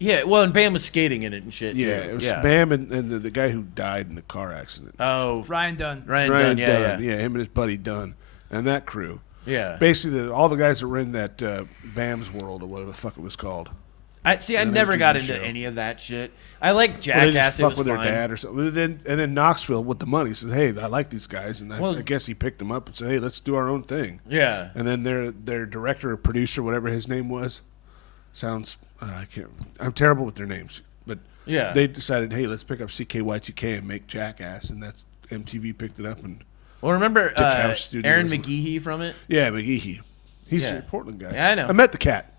Yeah, well, and Bam was skating in it and shit, Yeah, too. it was Bam and the guy who died in the car accident. Oh, Ryan Dunn. Ryan Ryan Dunn, yeah, Dunn. yeah. Him and his buddy Dunn and that crew. Yeah. Basically, all the guys that were in that Bam's World or whatever the fuck it was called. I an never got MTV into show. any of that shit. I like Well, they Jackass. just It fuck was with their fine. dad or something. And then Knoxville with the money says, "Hey, I like these guys," and Well- I guess he picked them up and said, "Hey, let's do our own thing." Yeah. And then their director or producer, whatever his name was, sounds I can't. I'm terrible with their names, but Yeah. they decided, "Hey, let's pick up CKY2K and make Jackass," and that's MTV picked it up and Well, remember House Studios. Aaron McGeehee from it? yeah, McGeehee. He's Yeah. a Portland guy. Yeah, I know. I met the cat.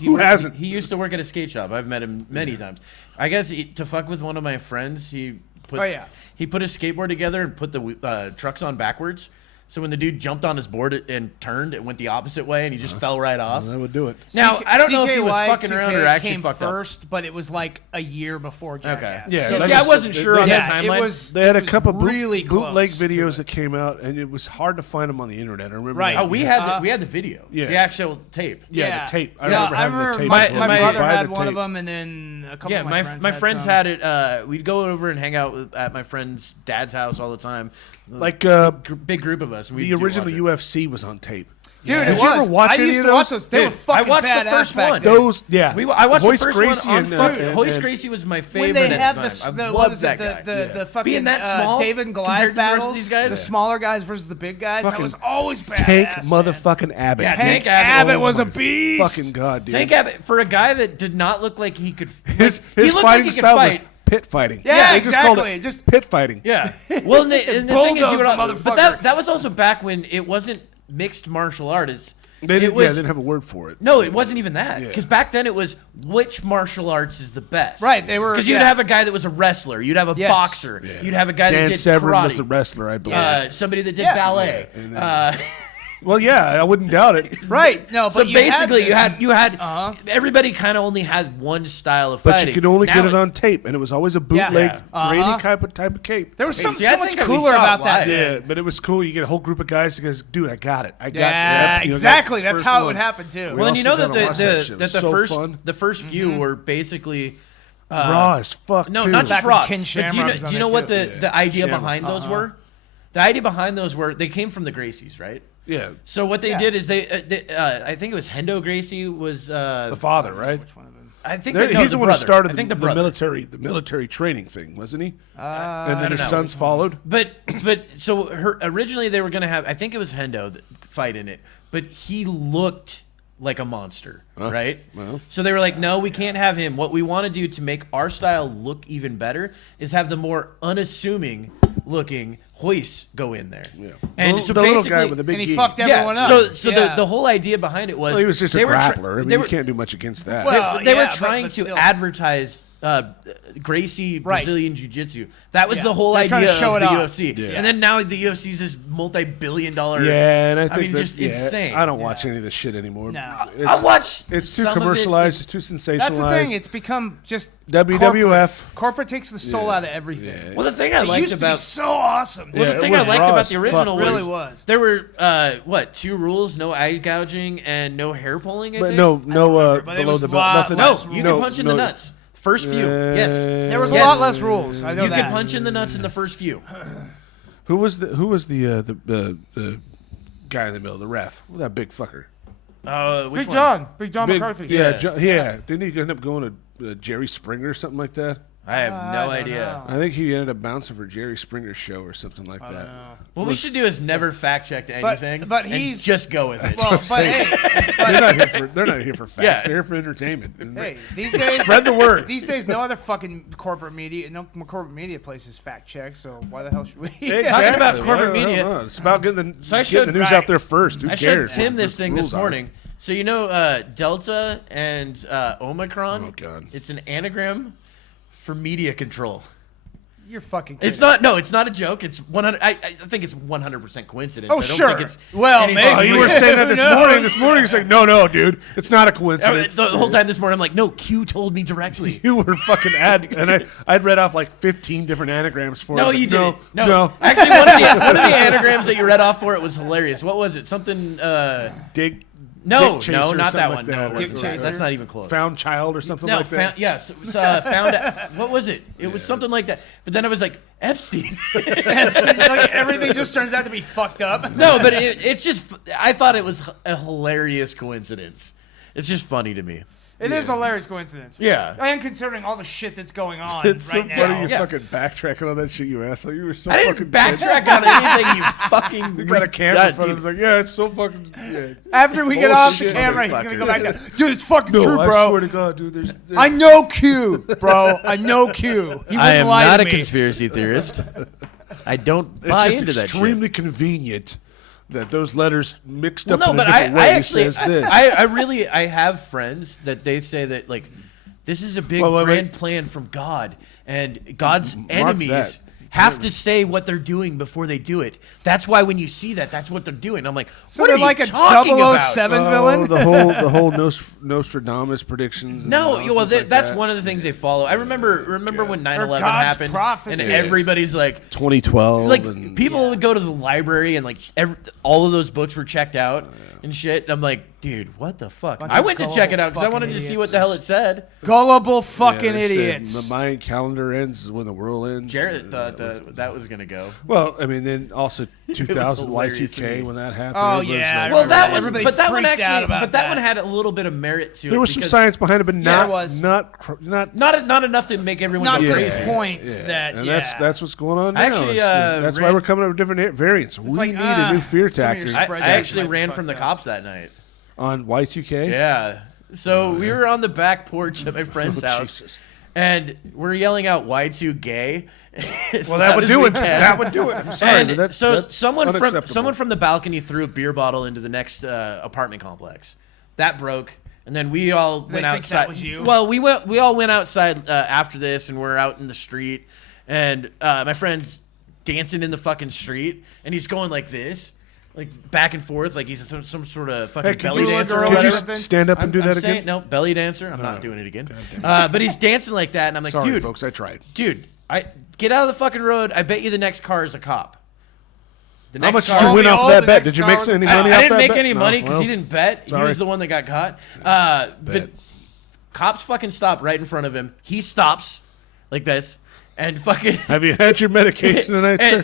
Who hasn't? He used to work at a skate shop. I've met him many times. I guess to fuck with one of my friends, he put Oh, yeah. he put his skateboard together and put the trucks on backwards. So when the dude jumped on his board and turned, it went the opposite way, and he just fell right off. That would do it. Now, I don't know if he was CKY fucking around or 2K actually came fucked first, but it was like a year before up. Jackass. Okay. Yeah, So, like see, I I said, wasn't sure on yeah, that it timeline. was. They had it a was couple really bootleg close to videos it. that came out, and it was hard to find them on the internet. I remember. Right. that. Oh, we had the video. Yeah. The actual tape. Yeah, the tape. I Yeah, remember having the tape. My, as well. my My- brother Buy had the one of tape. them, and then a couple Yeah, of my friends some. had it. We'd go over and hang out at my friend's dad's house all the time. Like Big group of us. and the we'd original watch it. UFC was on tape. Dude, Did it you was. ever watch I any used of to watch those? those. They were Dude, fucking I watched the badass first back one. then. Those, yeah. I watched Hoist the first Gracie one on and, foot. Hoist and- Gracie was my When favorite they at have the time. the I what loved is that it, guy. the fucking Being that small David and compared Goliath to the rest of battles, these guys? the smaller guys versus the big guys, that Fucking was always badass. Tank man. motherfucking Abbott. Yeah, Tank Tank Abbott. Abbott Oh was a my beast. Fucking god, dude. Tank Abbott, for a guy that did not look like he could. His he looked fighting like he could style was fight. pit fighting. Yeah, they just called exactly. it Just- pit fighting. Yeah. Well, and the thing is, Bulldoze you would, the but motherfucker. that was also back when it wasn't mixed martial artists. They It didn't, was, yeah, they didn't have a word for it. No, it wasn't even that. Yeah. Because back then it was which martial arts is the best. Right, they were- Because you'd yeah. have a guy that was a wrestler. You'd have a Yes. boxer. Yeah. You'd have a guy that Dan did Severn karate. was the wrestler, I believe. Somebody that did Yeah. ballet. Yeah, and then- Well, yeah, I wouldn't doubt it. Right. No, but So basically, you had Uh-huh. everybody kind of only had one style of But fighting. you could only get Now it on tape, and it was always a bootleg, Yeah. grainy Uh-huh. type of cape. There was something see, I so much think that we cooler saw it about that. live. Yeah, but it was cool. You get a whole group of guys that goes, dude, I got it. I got it. Yeah, Yep, you know, exactly. that That's first how it one. would happen too. We Well, and you all know sit that down and watch that shit. It the was so fun. first few were basically Raw as fuck, no, too. not just Back when raw. Ken But Shamrock do was you on know there, what too. the idea Shamrock. behind those were? The idea behind those were they came from the Gracies, right? Yeah, So what they Yeah. did is they I think it was Hendo Gracie was the father, right? I think There- that, no, he's the one who brother. started I think the brother. military training thing, wasn't he? And I then don't his know. sons followed. But so originally they were gonna have I think it was Hendo that fight in it, but he looked like a monster, right? well. So they were like, no, we can't have him. What we want to do to make our style look even better is have the more unassuming looking Hoist go in there. Yeah. And the, so the little basically, guy with the big and he gi. fucked everyone up. So Yeah. the whole idea behind it was Well, he was just a they were grappler. I mean, they you were, can't do much against that. Well, they were yeah, trying but to still. advertise Gracie Right. Brazilian Jiu-Jitsu. That was Yeah. the whole They're trying idea to show of it the off. UFC. Yeah. And then now the UFC is this multi-billion-dollar. yeah, and I think mean, that, just yeah, insane. I don't watch any of this shit anymore. No. I watched. It's too some of it. commercialized. It's too sensationalized. That's the thing. It's become just WWF. Corporate takes the soul out of everything. Yeah. Well, the thing I It liked used to be about so awesome. well, Yeah, the it thing I was liked raw about as the fuck. original Really was was. there were two rules: no eye gouging and no hair pulling. I But think. no, remember, but it below was the a belt, lot nothing. less No, you no, can punch in no. the nuts. First few, yes. There was a Yes. lot less rules. I know You that. can punch in the nuts in the first few. Who was the guy in the middle, the ref? That big fucker. Which Big one? John. Big John Big, McCarthy. Yeah, yeah. Didn't he end up going to Jerry Springer or something like that? I have no don't idea. know. I think he ended up bouncing for Jerry Springer's show or something like that. What we should do is never fact check anything. but and he's- just go with it. Well, but hey, They're not here for facts. Yeah. They're here for entertainment. hey, these days Spread the word. These days, no other fucking corporate media places fact check. So why the hell should we? Talking about corporate Well, I don't media- know. It's about getting So I the showed- news right. out there first. Who I cares? showed Tim what this the thing rules this are? morning. So you know Delta and Omicron? Oh, God. It's an anagram for media control. You're fucking kidding. It's not. No, it's not a joke. It's 100. I think it's 100% coincidence. Oh, I don't sure. Think it's Well, anything maybe. Oh, you weird. were saying that Who this knows? morning. This morning, you're saying, no, dude, it's not a coincidence. The whole time this morning, I'm like, no. Q told me directly. You were fucking and I'd read off like 15 different anagrams for No, it. you didn't. No. Actually, one of the anagrams that you read off for it was hilarious. What was it? Something. Dick. No, Dick Chaser no, or not something that like one. that. No, Dick it wasn't. Chaser. That's not even close. Found child or something No, like that. yes, it was, found. What was it? It was something like that. But then I was like Epstein. like everything just turns out to be fucked up. No, but it's just. I thought it was a hilarious coincidence. It's just funny to me. It is a hilarious coincidence. Yeah. And considering all the shit that's going on It's so right funny now. you Yeah. fucking backtracking on that shit, you asshole. You were so I fucking didn't backtrack on anything. You fucking. You got a camera in front of him. dude. It's like, yeah, it's so fucking. Yeah. After we get off the Bullshit. camera, he's gonna go back Motherfucker. down. Dude, it's fucking No, true, I bro. swear to God, dude. There's I know Q, bro. I know Q. He I wouldn't am lie not to a me. conspiracy theorist. I don't it's buy just into that shit. extremely convenient that those letters mixed Well, up no, in a but I different way actually, says this. I really, I have friends that they say that this is a big Well, wait, grand plan from God, and God's enemies that. have to say what they're doing before they do it. That's why when you see that, that's what they're doing. I'm like, So what they're are you like a talking about? 007 villain? The whole Nostradamus predictions. and No, nonsense well, like that's that. one of the things they follow. I remember when 9/11 God's happened, prophecies. and everybody's like, 2012. like and, people would go to the library and like all of those books were checked out and shit. And I'm like, dude, what the fuck? Bunch I of went to check it out because I gullible wanted to see fucking what the hell it said. Gullible yeah, fucking they said idiots. The Mayan calendar ends is when the world ends. Jared thought that was gonna go. Well, I mean, then also 2000 hilarious to me. Y2K when that happened. Oh, everybody was yeah, I like, Well, remember that that. was, Everybody but that one freaked out actually, about but that one that. had a little bit of merit to it. there was some because science behind it, but there was. not not enough to make everyone Not go to crazy. the points that, and yeah. that's what's going on now. Actually, that's why ran- we're coming up with different variants. We like, need a new fear some of your tactic I spreadsheets actually might be ran from the fucked up. cops that night. on Y2K. Yeah. So we were on the back porch at my friend's Oh, house, Jesus. and we're yelling out "Y2 gay." Well, that would do it. That would do it. I'm sorry, And but that's so that's someone unacceptable. from the balcony threw a beer bottle into the next apartment complex. That broke, and then we all They went think outside. that was you? Well, we all went outside after this, and we're out in the street, and my friend's dancing in the fucking street, and he's going like this. Like back and forth, like he's some sort of fucking Hey, could belly you, dancer or could you whatever. stand up and do that saying, again? no, belly dancer. I'm not Oh. doing it again. But he's dancing like that, and I'm like, Sorry, dude, folks, I tried. dude, I get out of the fucking road. I bet you the next car is a cop. The How much car- did you win me off all that the bet? next Did you car make was any a- money I off didn't that make bet? any No, money because well, he didn't bet. He sorry. was the one that got caught. But Bet. cops fucking stop right in front of him. He stops like this and fucking. Have you had your medication tonight, sir?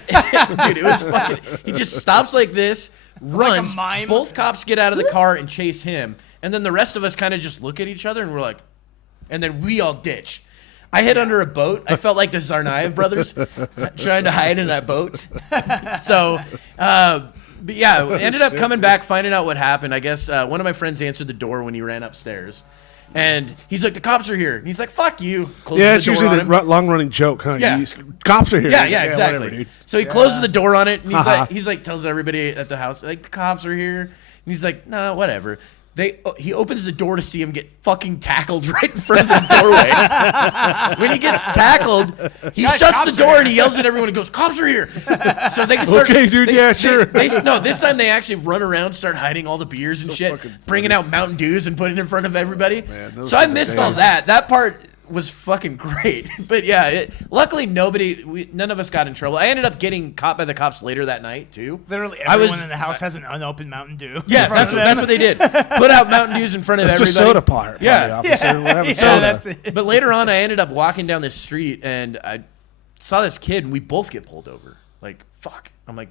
Dude, it was fucking. He just stops like this, runs. mime. Both cops get out of the car and chase him, and then the rest of us kind of just look at each other and we're like, and then we all ditch. I hid under a boat. I felt like the Tsarnaev brothers trying to hide in that boat. So, but yeah, we ended up coming back, finding out what happened. I guess one of my friends answered the door when he ran upstairs. And he's like, the cops are here. And he's like, fuck you. Closes Yeah, it's the door usually on the him. long-running joke, huh? Yeah. Cops are here. Yeah, He's yeah, like, exactly. whatever, dude. So he closes the door on it, and Haha. he's like, tells everybody at the house, like, the cops are here. And he's like, nah, whatever. He opens the door to see him get fucking tackled right in front of the doorway. When he gets tackled, he shuts the door and he yells at everyone and goes, "Cops are here!" So they can start. Okay, dude, yeah, sure. No, this time they actually run around, start hiding all the beers and shit, fucking funny. bringing out Mountain Dews and putting it in front of everybody. Man, those So I were the missed all days. that. That part was fucking great. But yeah, luckily none of us got in trouble. I ended up getting caught by the cops later that night too. Literally I was- everyone in the house has an unopened Mountain Dew. Yeah, in front of them. that's what they did. Put out Mountain Dews in front of It's a everybody. soda party, Yeah. officer. We're having Yeah, soda. that's it. But later on, I ended up walking down this street and I saw this kid, and we both get pulled over. Like, fuck. I'm like,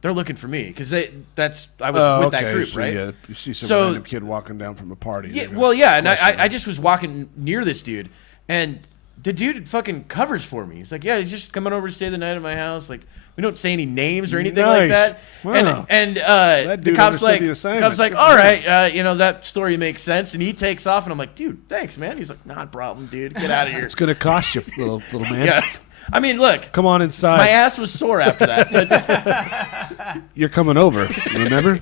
they're looking for me because I was with that group, so right? Yeah, you see some So- random kid walking down from a party. Yeah, they're gonna well, yeah, and question I him. just was walking near this dude, and the dude fucking covers for me. He's like, yeah, he's just coming over to stay the night at my house. Like, we don't say any names or anything like Nice. that. Wow. And That the dude cop's understood like, the the assignment. cop's like, Good all for right, him. that story makes sense. And he takes off, and I'm like, dude, thanks, man. He's like, not a problem, dude. Get out of here. It's gonna cost you, little man. Yeah. I mean, look, Come on inside. my ass was sore after that. But, You're coming over. Remember?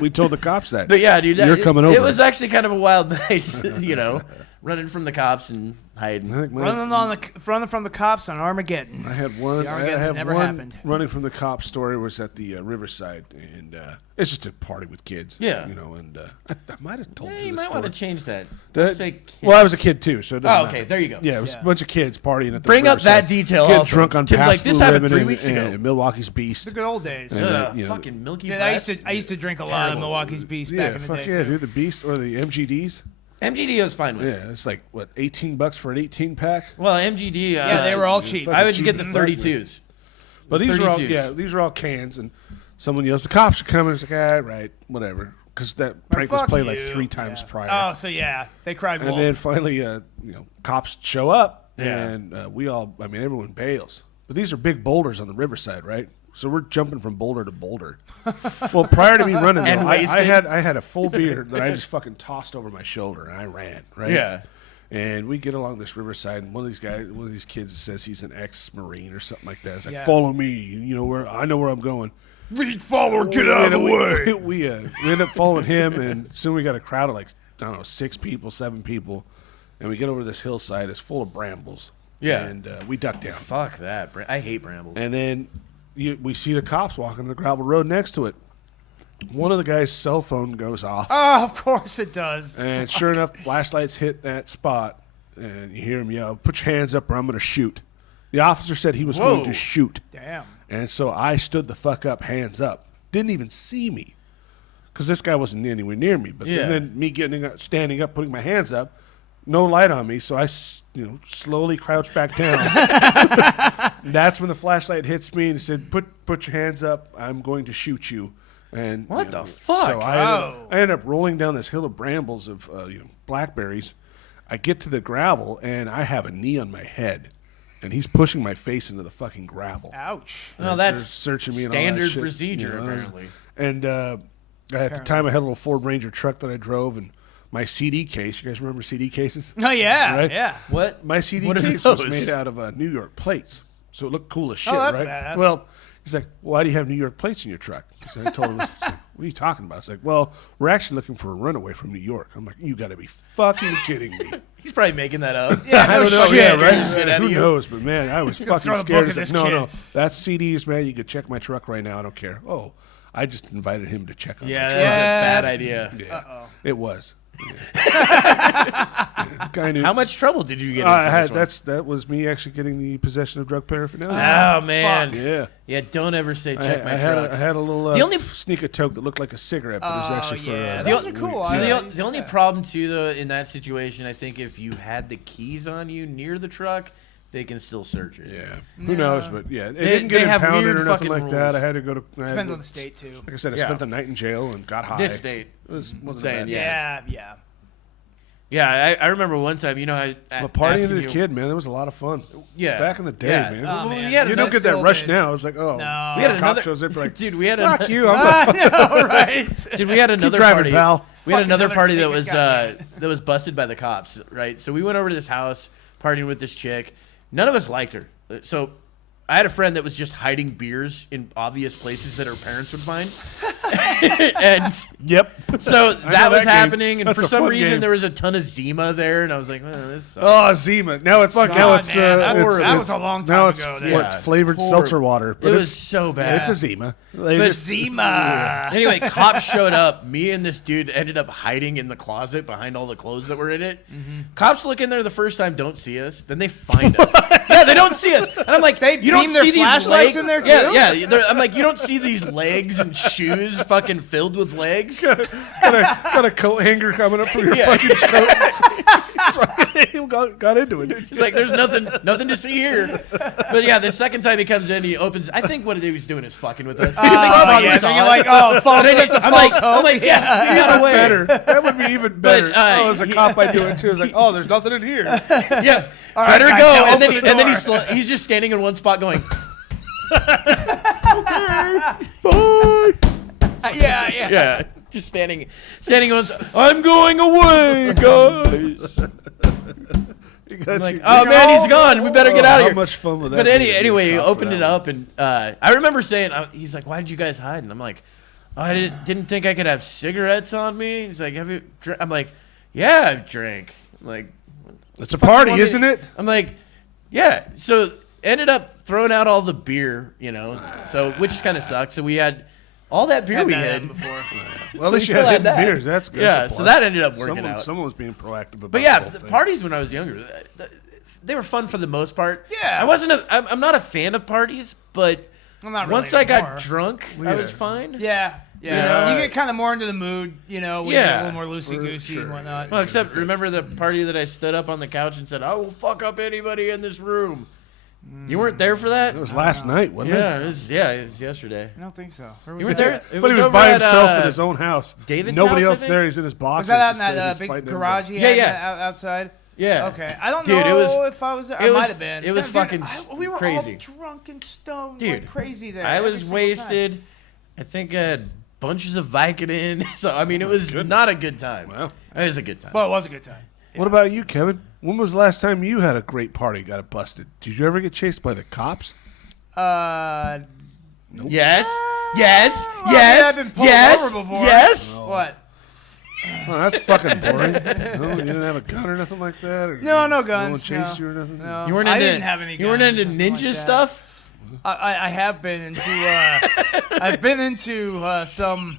We told the cops that. but yeah, dude, You're coming over. It was actually kind of a wild night, running from the cops and hiding. I think my- Running from the cops on Armageddon. I had one. The I Armageddon have never one happened. running from the cops story was at the Riverside, and it's just a party with kids. Yeah. and I might have told Yeah, you you this might story. want to change that. Did Don't I- say kids. Well, I was a kid too, so it doesn't Oh, okay, matter. there you go. Yeah, it was Yeah. a bunch of kids partying at the Bring up Riverside. that detail Getting also. drunk on Tim's Pabst like, this Blue happened Ribbon 3 weeks and, ago. and Milwaukee's Beast. The good old days. And, Ugh, you know, fucking Milky Dude, Blast. I used to drink a lot of Terrible. Milwaukee's Beast Yeah, back in the fuck day. yeah, too. dude, the Beast or the MGDs. MGD I was fine with. Yeah, it's like what, $18 for an 18 pack. Well, MGD. Yeah, they were all cheap. I would cheap get the as fuck, 32s. But these are all 32s. these are all cans, and someone yells, "The cops are coming!" It's like, ah, right, whatever, because that prank was Fuck played like you. 3 times Yeah. prior. Oh, so yeah, they cried And wolf. then finally, cops show up, Yeah. and everyone bails. But these are big boulders on the riverside, right? So we're jumping from boulder to boulder. Well, prior to me running, though, And I wasted. had a full beer that I just fucking tossed over my shoulder, and I ran, right? Yeah. And we get along this riverside, and one of these kids says he's an ex-Marine or something like that. It's like, Yeah. follow me, you know where I know where I'm going. Lead follower, get out of the way. We end up following him, and soon we got a crowd of like, I don't know, 6 people, 7 people, and we get over this hillside. It's full of brambles, Yeah. And we ducked down. Fuck that. I hate brambles. And then we see the cops walking the gravel road next to it. One of the guy's cell phone goes off. Oh, of course it does. And sure enough, flashlights hit that spot. And you hear him yell, "Put your hands up or I'm going to shoot." The officer said he was going to shoot. Damn. And so I stood the fuck up, hands up. Didn't even see me. Because this guy wasn't anywhere near me. But then me standing up, putting my hands up, no light on me. So I slowly crouched back down. That's when the flashlight hits me and he said, put your hands up. I'm going to shoot you. And What the fuck? So I ended up rolling down this hill of brambles of blackberries. I get to the gravel and I have a knee on my head. And he's pushing my face into the fucking gravel. Ouch. Well, that's searching me and all that standard shit, procedure, apparently. And at the time, I had a little Ford Ranger truck that I drove, and my CD case. You guys remember CD cases? Oh, yeah. Right? Yeah. What? My CD What are case was those? made out of New York plates, so it looked cool as shit, that's right? badass. Well, he's like, "Why do you have New York plates in your truck?" So I told him, he's like, "What are you talking about?" It's like, "Well, we're actually looking for a runaway from New York." I'm like, "You got to be fucking kidding me!" He's probably making that up. Yeah, I don't know, shit. yeah, Shit right? out Who of you. knows? But man, I was gonna fucking throw the scared. book It's at like, this no, kid. no, that's CDs, man. You could check my truck right now. I don't care. Oh, I just invited him to check on Yeah, my that truck. was a Yeah. bad idea. Yeah, it was. Yeah. Guy knew. How much trouble did you get in for I this had one? that was me actually getting the possession of drug paraphernalia. Oh, man. Yeah. Yeah, don't ever say check my I had truck. I had a little The only- sneaker toke that looked like a cigarette, but it was actually for yeah, those are cool. So I- the only problem too, though, in that situation, I think if you had the keys on you near the truck, they can still search it. yeah. Who knows? But yeah, it They- didn't they get have impounded weird or nothing fucking like that. rules. I had to go to. Depends on the state, too. Like I said, I Yeah. spent the night in jail and got high. This state. It wasn't Saying, bad. yeah. Yeah. Yeah, I remember one time, But partying as a kid, man, that was a lot of fun. Yeah. Back in the day, Yeah. man. Oh, Well, man. we had You another- don't get that still rush days. now. It's like, oh, No. We had a cop another- shows up, you're like, Dude, we had fuck a- you. I'm I know, right? Dude, we had another driving, party. pal. We had Fucking another another party that ticket was got that was busted by the cops, right? So we went over to this house, partying with this chick. None of us liked her. So I had a friend that was just hiding beers in obvious places that her parents would find. And Yep. so that was that game. happening, and That's for a some fun reason game. there was a ton of Zima there, and I was like, oh, this sucks. Oh, Zima. Now it's God, now it's man, that's- it's, that was it's- a long now time it's ago, what dude. Yeah. flavored Horrible. seltzer water. But It it's, was so bad. It's a Zima. They The just- Zima. Anyway, cops showed up. Me and this dude ended up hiding in the closet behind all the clothes that were in it. Cops look in there the first time, don't see us. Then they find us. Yeah, they don't see us. And I'm like, They you don't beam their see these flashlights legs in there, too? Yeah, yeah. I'm like, you don't see these legs and shoes fucking filled with legs. got a coat hanger coming up from your Yeah. fucking coat. got into it. He's like, there's nothing to see here. But yeah, the second time he comes in, he opens. I think what he was doing is fucking with us. Oh, I think he probably yeah. saw Then you're it. like, oh, false sense of I'm false like, hope. yes, you got away. Better. That would be even better. As a he- cop, I do it too. It's like, oh, there's nothing in here. Yeah, All right, better guys, go. now And then, open the and then door. he's just standing in one spot going. Yeah, yeah. Yeah, just standing on. I'm going away, guys. Because Like, oh man, he's gone. We better get out of How here. much fun would that But be to be a anyway, he cop for opened that it one? up, and I remember saying, he's like, "Why did you guys hide?" And I'm like, oh, I didn't think I could have cigarettes on me. He's like, "Have you?" I'm like, "Yeah, I've drank." I'm like, It's a party, want me- isn't it? I'm like, "Yeah." So ended up throwing out all the beer, so which kind of sucked. So we had all that beer we had. before. Well, at least we you had still had hidden that. beers. That's good. Yeah, That's a so plus. that ended up working out. Someone was being proactive about But yeah, the whole the thing. parties when I was younger, they were fun for the most part. Yeah. I'm not a fan of parties, but I'm not really once I got anymore. drunk, I Yeah. was fine. Yeah, Yeah. You get kind of more into the mood, when Yeah. you get a little more loosey-goosey sure, and whatnot. Well, except remember the party that I stood up on the couch and said, "I will fuck up anybody in this room." You weren't there for that? It was last night, wasn't Yeah, it? it was yesterday. I don't think so. You were there? It But he was over by at, himself in his own house. David's Nobody house, I else think? there. He's in his boss. Was that out in house, that he's big fighting garage everybody. he had Yeah. outside? Yeah. Okay. I don't Dude, know it was- if I was there. it I was- might have been. it was Dude, fucking we were crazy. all drunk and stoned Dude, like crazy there. I every was single wasted. time. I think I had bunches of Vicodin. So, I mean, it was not a good time. Wow. It was a good time. Well, it was a good time. What about you, Kevin? When was the last time you had a great party, got it busted? Did you ever get chased by the cops? Yes. Yes. Well, I mean, Yes. I've been pulled Yes. over before. Yes. What? Oh, that's fucking boring. No, you didn't have a gun or nothing like that? Or No, no No one guns. chased you or nothing? No. You weren't I into, didn't have any guns. You weren't into or something ninja like that. stuff? I have been into. I've been into some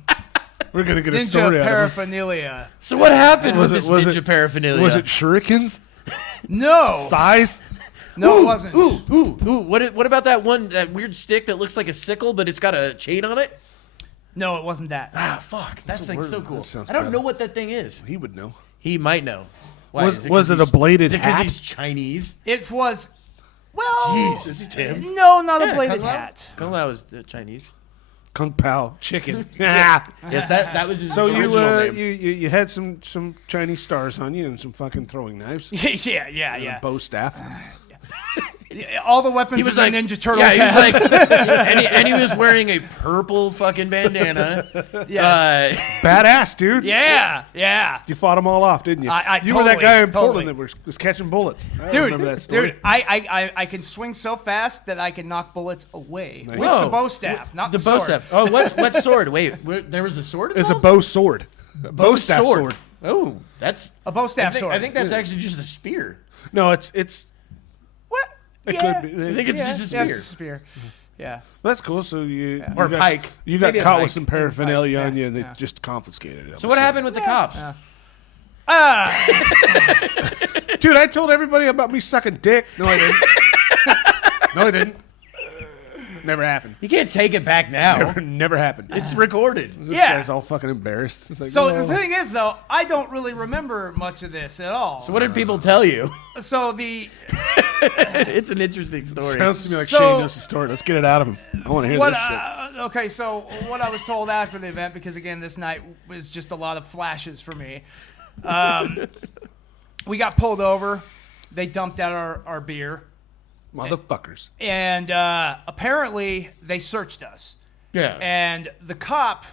We're going to get a ninja story out of it. paraphernalia. So what happened Was with it- this was ninja it- paraphernalia? Was it shurikens? No, Size? no, it wasn't. Ooh. What about that weird stick that looks like a sickle, but it's got a chain on it? No, it wasn't that. Ah, fuck. That thing's word. so cool. That sounds I don't bad. know what that thing is. He would know. He might know. Why? Was Is it 'cause a he's- bladed Is it because hat? he's Chinese? It was. Well, Jesus, Tim. no, not a Yeah, bladed Kung Lao? hat. Kung Lao was Chinese. Kung Pao chicken. Ah. Yes, that was his So original you, name. you had some Chinese stars on you and some fucking throwing knives. yeah, And a bow staff. All the weapons He was that like the Ninja Turtles Yeah, he was have. like, and he was wearing a purple fucking bandana. Yes. Badass, dude. yeah. You fought them all off, didn't you? I you were that totally, guy in totally. Portland that was catching bullets. I Dude, remember that story. dude, I can swing so fast that I can knock bullets away with Whoa. the bow staff, not The the bow sword. staff. Oh, what sword? Wait, there was a sword It's a involved? bow sword. Bow staff sword. Oh, that's A bow staff sword. I think that's actually just a spear. No, it's. What? It Yeah. could be. I think it's just a spear. Yeah, it's a spear. Yeah. That's cool. So you Or got, pike. You got Maybe a caught pike. with some paraphernalia Maybe a on pike, you, and they yeah. just confiscated it. So what happened with the cops? Dude, I told everybody about me sucking dick. No, I didn't. No, I didn't. Never happened. You can't take it back now. Never happened. It's recorded. This Yeah. guy's all fucking embarrassed. It's like, So no. the thing is, though, I don't really remember much of this at all. So what did people tell you? So the It's an interesting story. Sounds to me like So- Shane knows the story. Let's get it out of him. I want to hear what? this shit. Okay, so what I was told after the event, because again, this night was just a lot of flashes for me. We got pulled over. They dumped out our beer. Motherfuckers. And apparently they searched us. Yeah. And the cop,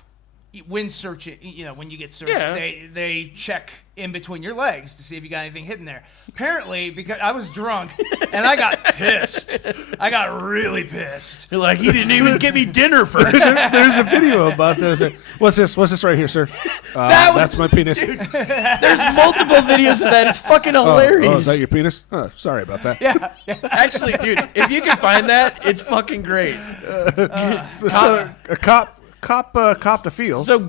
when searching, when you get searched, Yeah. they check in between your legs to see if you got anything hidden there. Apparently, because I was drunk and I got pissed. I got really pissed. You're like, he didn't even get me dinner first. There's a video about this. What's this? What's this right here, sir? That's my penis. There's multiple videos of that. It's fucking hilarious. Oh, is that your penis? Oh, sorry about that. Yeah. Actually, dude, if you can find that, it's fucking great. So a cop copped a feel. So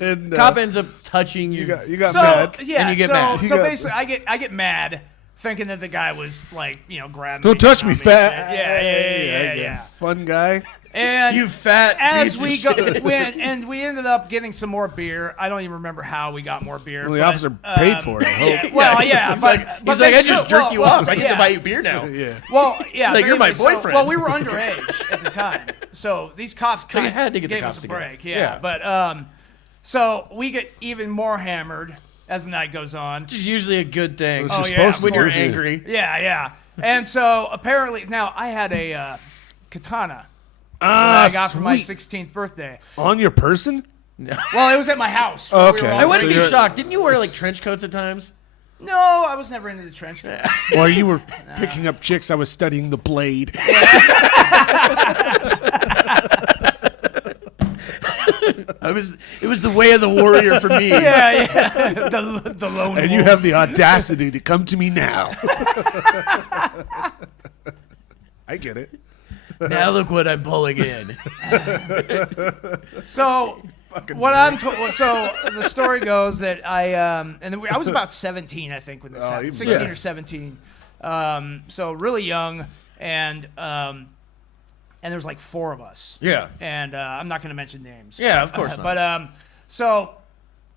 and, cop ends up touching you. you got So mad. yeah, And you get so, mad. You so got- basically, I get mad, thinking that the guy was like, grabbing. Don't touch on me, fat. Yeah. Fun guy. And You fat as piece we of go, shit. we ended up getting some more beer. I don't even remember how we got more beer. Well, the but, officer paid for it, I hope. Yeah, well, yeah, He's but, like, but he's like, they I just should- jerked you off. I get yeah. to buy you beer now. Yeah. Well, yeah, Like, but you're my anyway, boyfriend. well, we were underage at the time, so these cops So you kind had to get the gave cops us a together. break. Yeah. Yeah, but so we get even more hammered as the night goes on. Which is usually a good thing. Which is Oh, yeah. supposed to When you're be. angry. Yeah. And so apparently, now I had a katana that Ah, I got for my sweet. 16th birthday. On your person? Well, it was at my house. Oh, where we okay. were all I wouldn't So be you're- shocked. Didn't you wear like trench coats at times? No, I was never into the trench coat. While you were picking up chicks, I was studying the blade. It was the way of the warrior for me. Yeah. The lone And you wolf. have the audacity to come to me now. I get it. Now look what I'm pulling in. So what so the story goes that I was about 17, I think, when this happened. even 16 better. or 17. So really young, and there's like 4 of us. Yeah. And I'm not going to mention names. Yeah, of course not. But so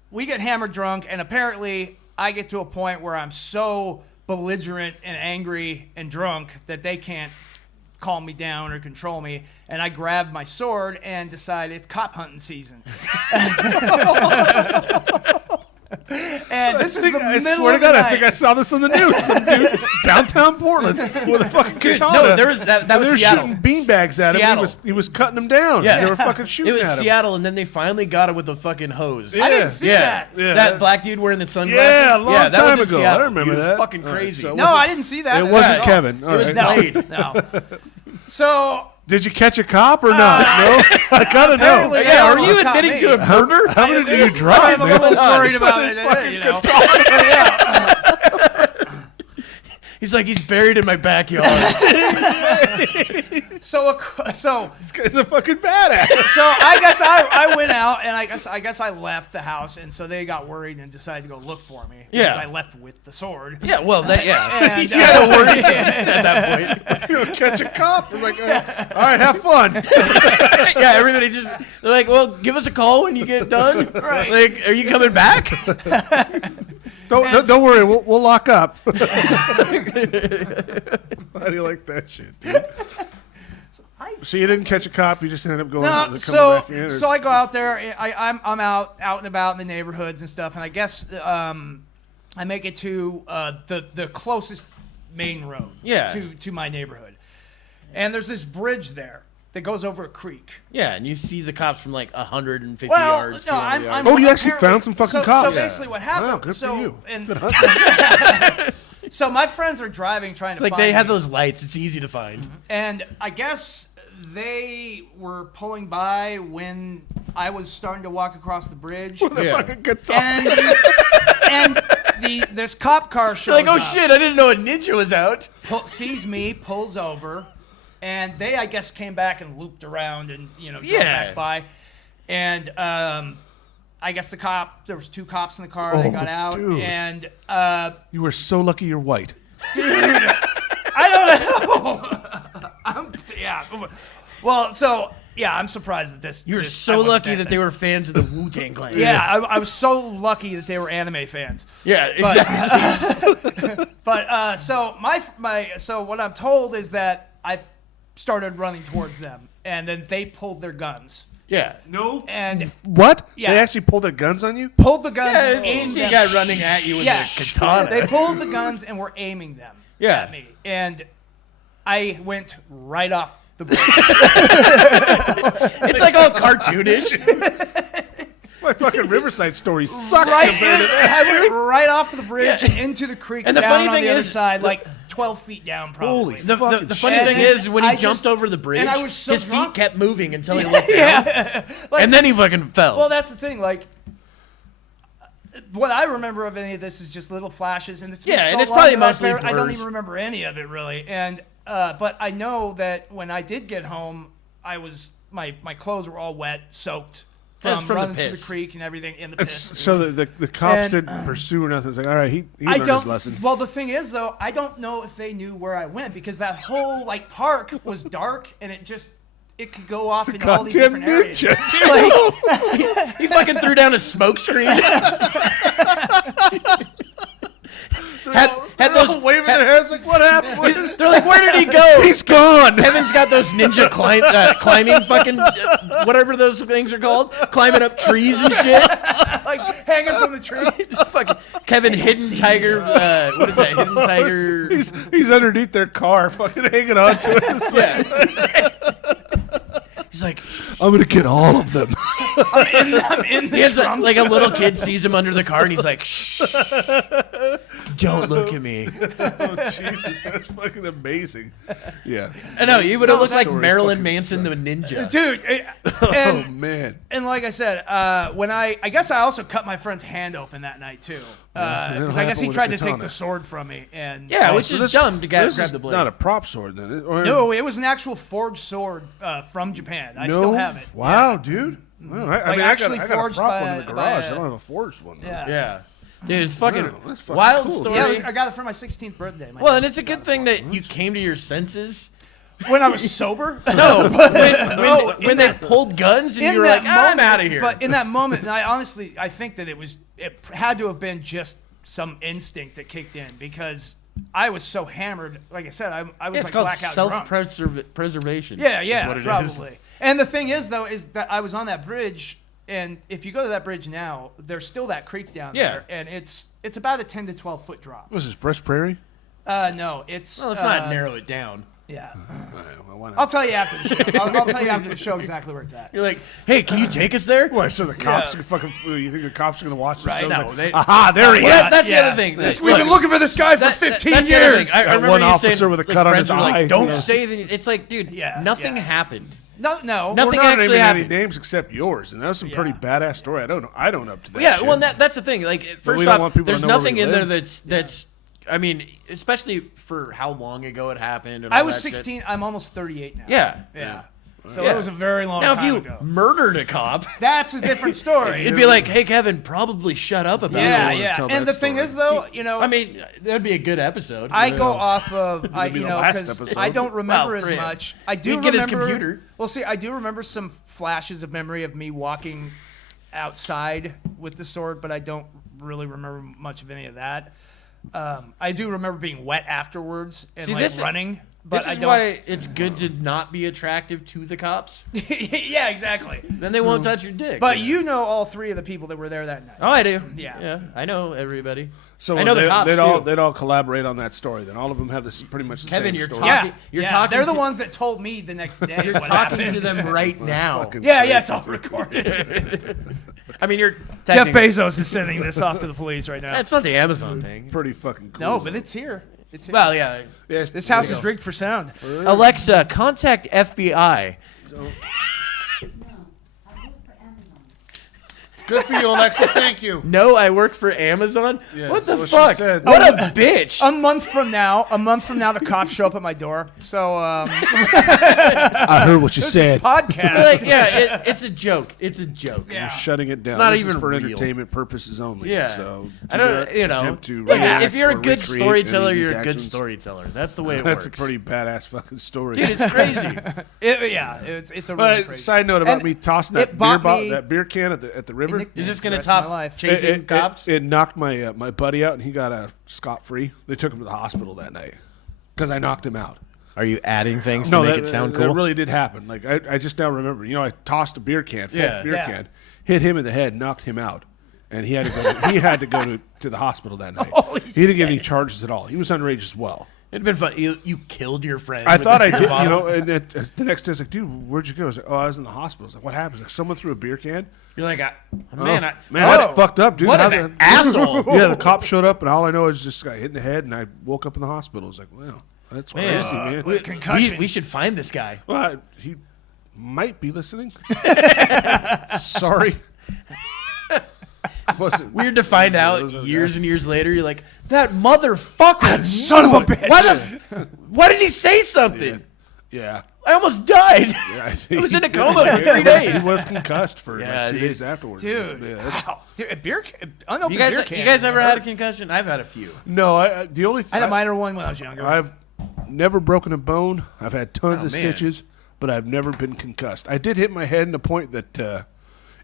we get hammered drunk, and apparently I get to a point where I'm so belligerent and angry and drunk that they can't calm me down or control me, and I grab my sword and decide it's cop hunting season. And this is the I middle swear to of the God, night. I think I saw this on the news. Some dude downtown Portland with a fucking katana. No, there was that And was they were Seattle. shooting beanbags at him. Seattle. He was cutting them down. Yeah. They were fucking shooting It was at him. Seattle, and then they finally got it with a fucking hose. Yeah. I didn't see Yeah. that. Yeah. That black dude wearing the sunglasses. Yeah, a long that time was in ago. Seattle. I remember He was that. fucking All right, crazy. so- No, I didn't see that. It wasn't at all. Kevin. It was All right. Blade. No. So Did you catch a cop or not? No, I gotta know. apparently- Yeah, are you Almost caught admitting me. to a murder? How many did you I'm drive, a little man? worried about it, you know. He's like, he's buried in my backyard. So This guy's a fucking badass. So I guess I went out and I guess I left the house, and so they got worried and decided to go look for me. Yeah. Because I left with the sword. Yeah, well, yeah. And, He's got to worry at that point. You know, catch a cop. It's like, all right, have fun. Yeah, everybody just, they're like, well, give us a call when you get done. Right. Like, are you coming back? Don't worry, we'll lock up. How do you like that shit, dude? So you didn't catch a cop. You just ended up going. No, coming so back in, or I go out there. I'm out and about in the neighborhoods and stuff, and I guess I make it to the closest main road. Yeah. To my neighborhood, and there's this bridge there that goes over a creek. Yeah, and you see the cops from like 150 Well, yards. no, 200 yards. Oh, you actually apparently- found some fucking so, cops. So basically, what happened? Wow, good so, for you. And Good hunting. so my friends are driving, trying It's to like find they have me. those lights. It's easy to find. And I guess they were pulling by when I was starting to walk across the bridge. Yeah. Fucking good talk. And this cop car shows They're like, oh up, shit, I didn't know a ninja was out. sees me, pulls over, and they, I guess, came back and looped around and, drove Yeah. back by. And I guess there was 2 cops in the car. They got out. dude. And You were so lucky you're white. I don't know. Yeah. Well, so, yeah, I'm surprised that this. You were this- I so wasn't lucky there. that they were fans of the Wu-Tang Clan. Yeah, I was so lucky that they were anime fans. Yeah, exactly. But so so what I'm told is that I started running towards them, and then they pulled their guns Yeah. No. and What? Yeah. They actually pulled their guns on you? pulled the guns Yeah, and you aimed see a them. guy running at you with Yeah, a katana. they pulled the guns and were aiming them Yeah. at me, and I went right off the bridge. It's like all cartoonish. My fucking Riverside story sucked right compared to that. I went right off the bridge Yeah. and into the creek. And the down funny on thing the other is- side, like 12 feet down, probably. Holy The funny shit. thing is, when he I jumped just- over the bridge, and I was so his drunk. feet kept moving until he looked down. Yeah. Like, And then he fucking fell. well, that's the thing. Like, what I remember of any of this is just little flashes, and it's been Yeah, so and it's long probably that mostly I don't blurs. even remember any of it really. And but I know that when I did get home, I was my clothes were all wet, soaked That's from from the running through the piss. creek and everything in the piss. So the cops And- didn't pursue or nothing. It's like, all right, he I learned don't. his lesson. Well, the thing is, though, I don't know if they knew where I went because that whole park was dark and it could go off in all these Goddamn different areas. ninja. Like, He fucking threw down a smoke screen. had those waving their heads like, what happened? They're like, where did he go? He's gone. Kevin's got those ninja climbing fucking whatever those things are called, climbing up trees and shit. like hanging from the tree. Just fucking Kevin Hidden Tiger. What is that? Hidden Tiger. He's underneath their car, fucking hanging on to it. It's like, Yeah. He's like, I'm gonna get all of them. I'm in the he has trunk. like a little kid sees him under the car and he's like, shh, don't look at me. Oh Jesus, that's fucking amazing. Yeah. I know you would have looked like story Marilyn fucking Manson, the ninja. Dude, Oh and, man. and like I said, when I guess I also cut my friend's hand open that night too, that'll because I guess happen he with a tried to take katana. the sword from me, and Yeah, which So is this- dumb to grab this is the blade. not a prop sword then. Or no, it was an actual forged sword from Japan. I no? still have it. Wow, dude. Well, I mean, actually I got a forged prop by one in the a- garage. by a- I don't have a forged one. though. Yeah. Yeah. Dude, it's fucking, Wow, that's fucking wild cool, story. dude. Yeah, I got it for my 16th birthday. My Well, dad and it's a got good it thing for me. that you came to your senses. when I was sober. No, in when they that- pulled guns and in you were that like, I'm moment- out of here. But in that moment, and I think that it had to have been just some instinct that kicked in because I was so hammered. Like I said, I was it's like called blackout drunk. self-preservation. Yeah, is what it is. probably. And the thing is, though, is that I was on that bridge, and if you go to that bridge now, there's still that creek down Yeah. there, and it's about a 10 to 12 foot drop. What was this, Breast Prairie? No, it's Well, let's not narrow it down. Yeah. Well, why not? I'll tell you after the show. I'll tell you after the show exactly where it's at. You're like, hey, can you take us there? What, so the cops are fucking? You think the cops are gonna watch the Right, show? no, Like, they- aha, there he Well, is. that's the Yeah. other thing. We've Look, been looking for this guy for that- 15 that's the other years. thing. I Got remember one you officer saying, with a like, cut on friends his were like, eye. don't Yeah. say anything. It's like, dude, Yeah, nothing yeah. happened. No. Nothing We're not actually naming any happened. names except yours, and that's some pretty badass story. I don't up to that. Yeah, shit. well, that's the thing. Like, first we don't want off, people to there's know where nothing we in there live. that's. I mean, especially for how long ago it happened. And I all was that shit. 16. I'm almost 38 now. Yeah. Yeah. So Yeah. it was a very long Now, if time you ago. murdered a cop, That's a different story. it'd be like, hey, Kevin, probably shut up about yeah, this. yeah. tell And that the thing story. is, though, you know, I mean, that'd be a good episode. I go off of, be the last because episode. I don't remember Well, for as him. much. I do He'd get his remember. computer. Well, see, I do remember some flashes of memory of me walking outside with the sword, but I don't really remember much of any of that. I do remember being wet afterwards and See, like this- running, but This I is don't. why it's good to not be attractive to the cops. Yeah, exactly. Then they won't touch your dick. But you know all three of the people that were there that night. Oh, I do. Yeah. Yeah, I know everybody. So I know the cops they'd too. all collaborate on that story. Then all of them have this pretty much the Kevin, same you're story. talking- Yeah, you're yeah. talking They're the to- ones that told me the next day. You're what talking happened. to them right now. Fucking Yeah, crazy. it's all recorded. I mean, you're Jeff technically- Bezos is sending this off to the police right now. That's not the Amazon thing. Pretty fucking cool. No, but it's here. It's here. Well, yeah. Yeah, This house is rigged for sound. Alexa, contact FBI. good for you, Alexa. Thank you. No, I work for Amazon. Yeah, what the that's what she fuck? said. What a bitch. A month from now, the cops show up at my door. So, I heard what you said. podcast. Like, yeah, it's a joke. It's a joke. Yeah. Shutting it down. not This even is for real. entertainment purposes only. Yeah. So I do don't, not you know. attempt to Look, react if you're a or good recreate storyteller, any of you're these a good actions. storyteller. That's the way it That's works. a pretty badass fucking story. Dude, it's crazy. It's a really But crazy. side note about And me tossing it that bought beer me- that beer can at the river. Is this going to Rest of my top life. chasing cops? It knocked my my buddy out, and he got scot free. They took him to the hospital that night because I knocked him out. Are you adding things No, that really did happen. Like I just now remember. You know, I tossed a beer can, full Yeah. beer Yeah. can, hit him in the head, knocked him out, and he had to go. He had to go to the hospital that night. Holy he didn't get any charges at all. He was underage as well. It'd been fun. You killed your friend. I with thought the I beer did, bottle. you know. And then, the next day, I was like, "Dude, where'd you go?" I was like, "Oh, I was in the hospital." I was like, "What happened?" He's like, "Someone threw a beer can." You're like, Man, man, that's fucked up, dude. what How an asshole. Yeah, the cop showed up, and all I know is just got hit in the head, and I woke up in the hospital. I was like, "Wow, that's Man, crazy, man." Concussion. we should find this guy. Well, he might be listening. Sorry. Wasn't Weird to find out years and years later. You're like, that motherfucker, son of a bitch. Why didn't he say something? Yeah. I almost died. Yeah, I I was in a think- coma for 3 days. He was concussed for Yeah, like 2 dude. days afterwards. Dude, Yeah, that's- wow. Dude, a beer can, unopened You beer guys, can. you guys ever had a hurt. concussion? I've had a few. No, the only I had a minor one when I was younger. I've never broken a bone. I've had tons Oh, of man. stitches, but I've never been concussed. I did hit my head in a point that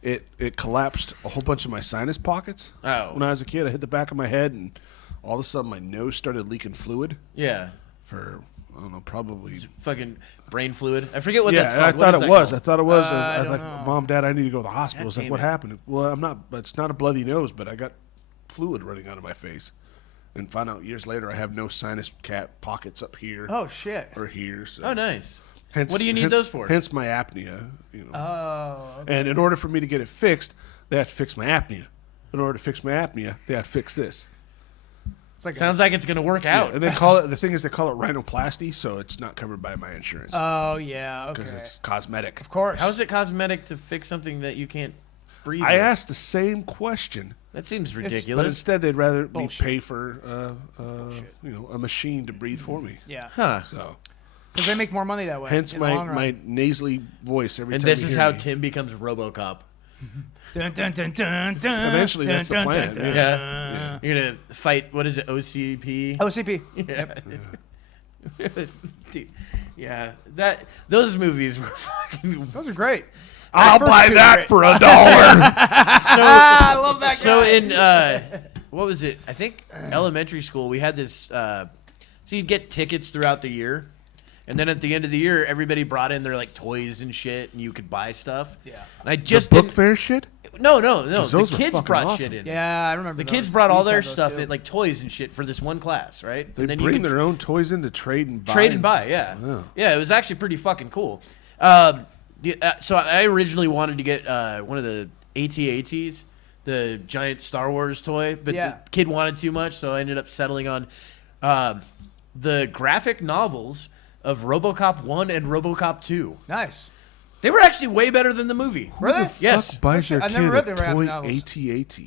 it collapsed a whole bunch of my sinus pockets. Oh. When I was a kid, I hit the back of my head, and all of a sudden my nose started leaking fluid Yeah. for, I don't know, probably. Fucking brain fluid. I forget what Yeah, that's and called. I What thought is it that was. I called? thought it was. I I was don't like, know. Mom, Dad, I need to go to the hospital. I was like, damn what it. happened? Well, I'm not. It's not a bloody nose, but I got fluid running out of my face. And found out years later, I have no sinus pockets up here oh, shit. or here. So. Oh, nice. Hence, What do you need hence- those for? Hence my apnea. You know. Oh, okay. And in order for me to get it fixed, they have to fix my apnea. In order to fix my apnea, they have to fix this. It's like Sounds like it's going to work out. And they call it. The thing is, they call it rhinoplasty, so it's not covered by my insurance oh, yeah, because okay. it's cosmetic. Of course. How is it cosmetic to fix something that you can't breathe I with? asked the same question. That seems But ridiculous. instead, they'd rather me Bullshit. pay for a machine to breathe for me. Yeah. Huh. So, Because they make more money that way. hence in the long run. my nasally voice every And time. this you is hear how me. Tim becomes RoboCop. Dun, dun, dun, dun, dun, Eventually, dun, that's the dun, plan, dun, yeah. dun. You're going to fight, what is it, OCP? OCP. Dude, yeah, those movies were fucking. Those are great. I'll first buy two that great. for $1. I love that guy. So in what was it? I think elementary school we had this. So you'd get tickets throughout the year, And then at the end of the year, everybody brought in their like toys and shit, and you could buy stuff. Yeah. And I The just book didn't. fair shit. No. Those The were kids fucking brought awesome. shit in. Yeah, I remember. The those. kids brought We all used to their have those, stuff, too. like toys and shit, for this one class, right? They and then bring you could their own toys in to trade and buy. trade and buy. Yeah, Wow. yeah. It was actually pretty fucking cool. So I originally wanted to get one of the AT-ATs, the giant Star Wars toy, but Yeah. the kid wanted too much, so I ended up settling on the graphic novels of RoboCop 1 and RoboCop 2. Nice. They were actually way better than the movie. Were they? Yes. Fuck buys their I've kid never read a the graphic toy novels. AT-AT?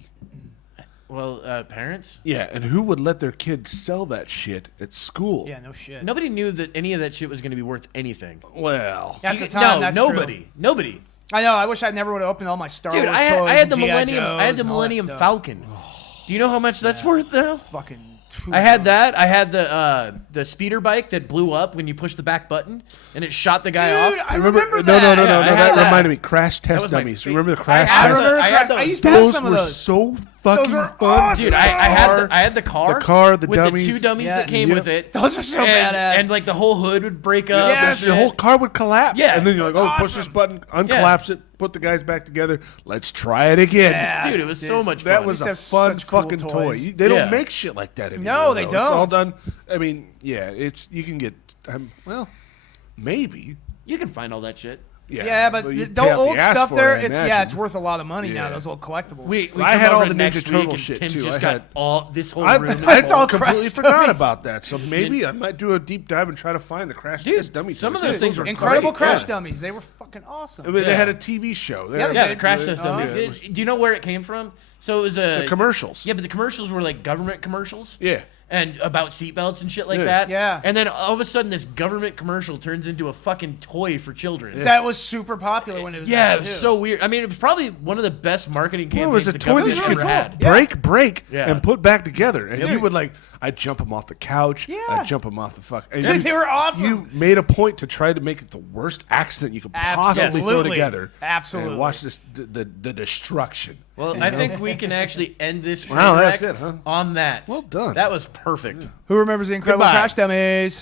Well, parents. Yeah, and who would let their kid sell that shit at school? Yeah, no shit. Nobody knew that any of that shit was going to be worth anything. Well, At You the could- time, no, that's nobody. true. Nobody. I know. I wish I never would have opened all my Star Dude, Wars I toys had the and G.I. Millennium. I had Joes the and all that Millennium stuff. Falcon. Do you know how much that's worth now? Fucking. I had that. I had the speeder bike that blew up when you pushed the back button and it shot the guy Dude, off. I remember no, that. no, no, Yeah, no, I no. had That that. reminded me. Crash test was my dummies. fa- Remember the I crash had test? those. I had I those. used to have Those some of were those. so fucking were fun. awesome. Dude, I had the car. The car, the with dummies. the two dummies Yes. that came Yep. with it. Those are so and, badass. And like the whole hood would break up. Yes. and The whole car would collapse. Yeah. And then you're like, That's oh, push this awesome. button, uncollapse it, put the guys back together. Let's try it again. Yeah. Dude, it was so much fun. That was used to a have fun such cool fucking toy. toys. They don't Yeah. make shit like that anymore. No, they though. It's all don't. done. I mean, yeah, it's you can get. Well, maybe. You can find all that shit. Yeah, but you the pay out old ass stuff for there, it, I it's imagine. it's worth a lot of money now. Yeah. Those old collectibles. We I come had all over the next Ninja week Turtle and shit, Tim's too. just I got had- all this whole I room. is It's all full. completely Crash forgot dummies. about that. So maybe I might do a deep dive and try to find the Crash Dude, Test dummy. some toys. of those things are were Incredible great, Crash yeah. dummies. They were fucking awesome. I mean, they Yeah. had a TV show. They Yeah, had- Yeah, they the Crash did. Test Uh-huh. dummy. Yeah, it was- Do you know where it came from? So it was a the commercials. Yeah, but the commercials were like government commercials. Yeah. And about seatbelts and shit like Yeah. that. Yeah. And then all of a sudden, this government commercial turns into a fucking toy for children. That was super popular when it was. Yeah, out, it was too. so weird. I mean, it was probably one of the best marketing Well, campaigns it was a the toy that government you ever could had. break, Yeah. and put back together. And Yeah. you would like, I'd jump them off the couch. Yeah. I'd jump them off the fuck. And Dude, you- they were awesome. You made a point to try to make it the worst accident you could possibly throw Absolutely. together. Absolutely. And watch this the destruction. Well, I think we can actually end this Wow, train that's wreck it, huh? on that. Well done. That was perfect. Who remembers the Incredible Goodbye. Crash dummies?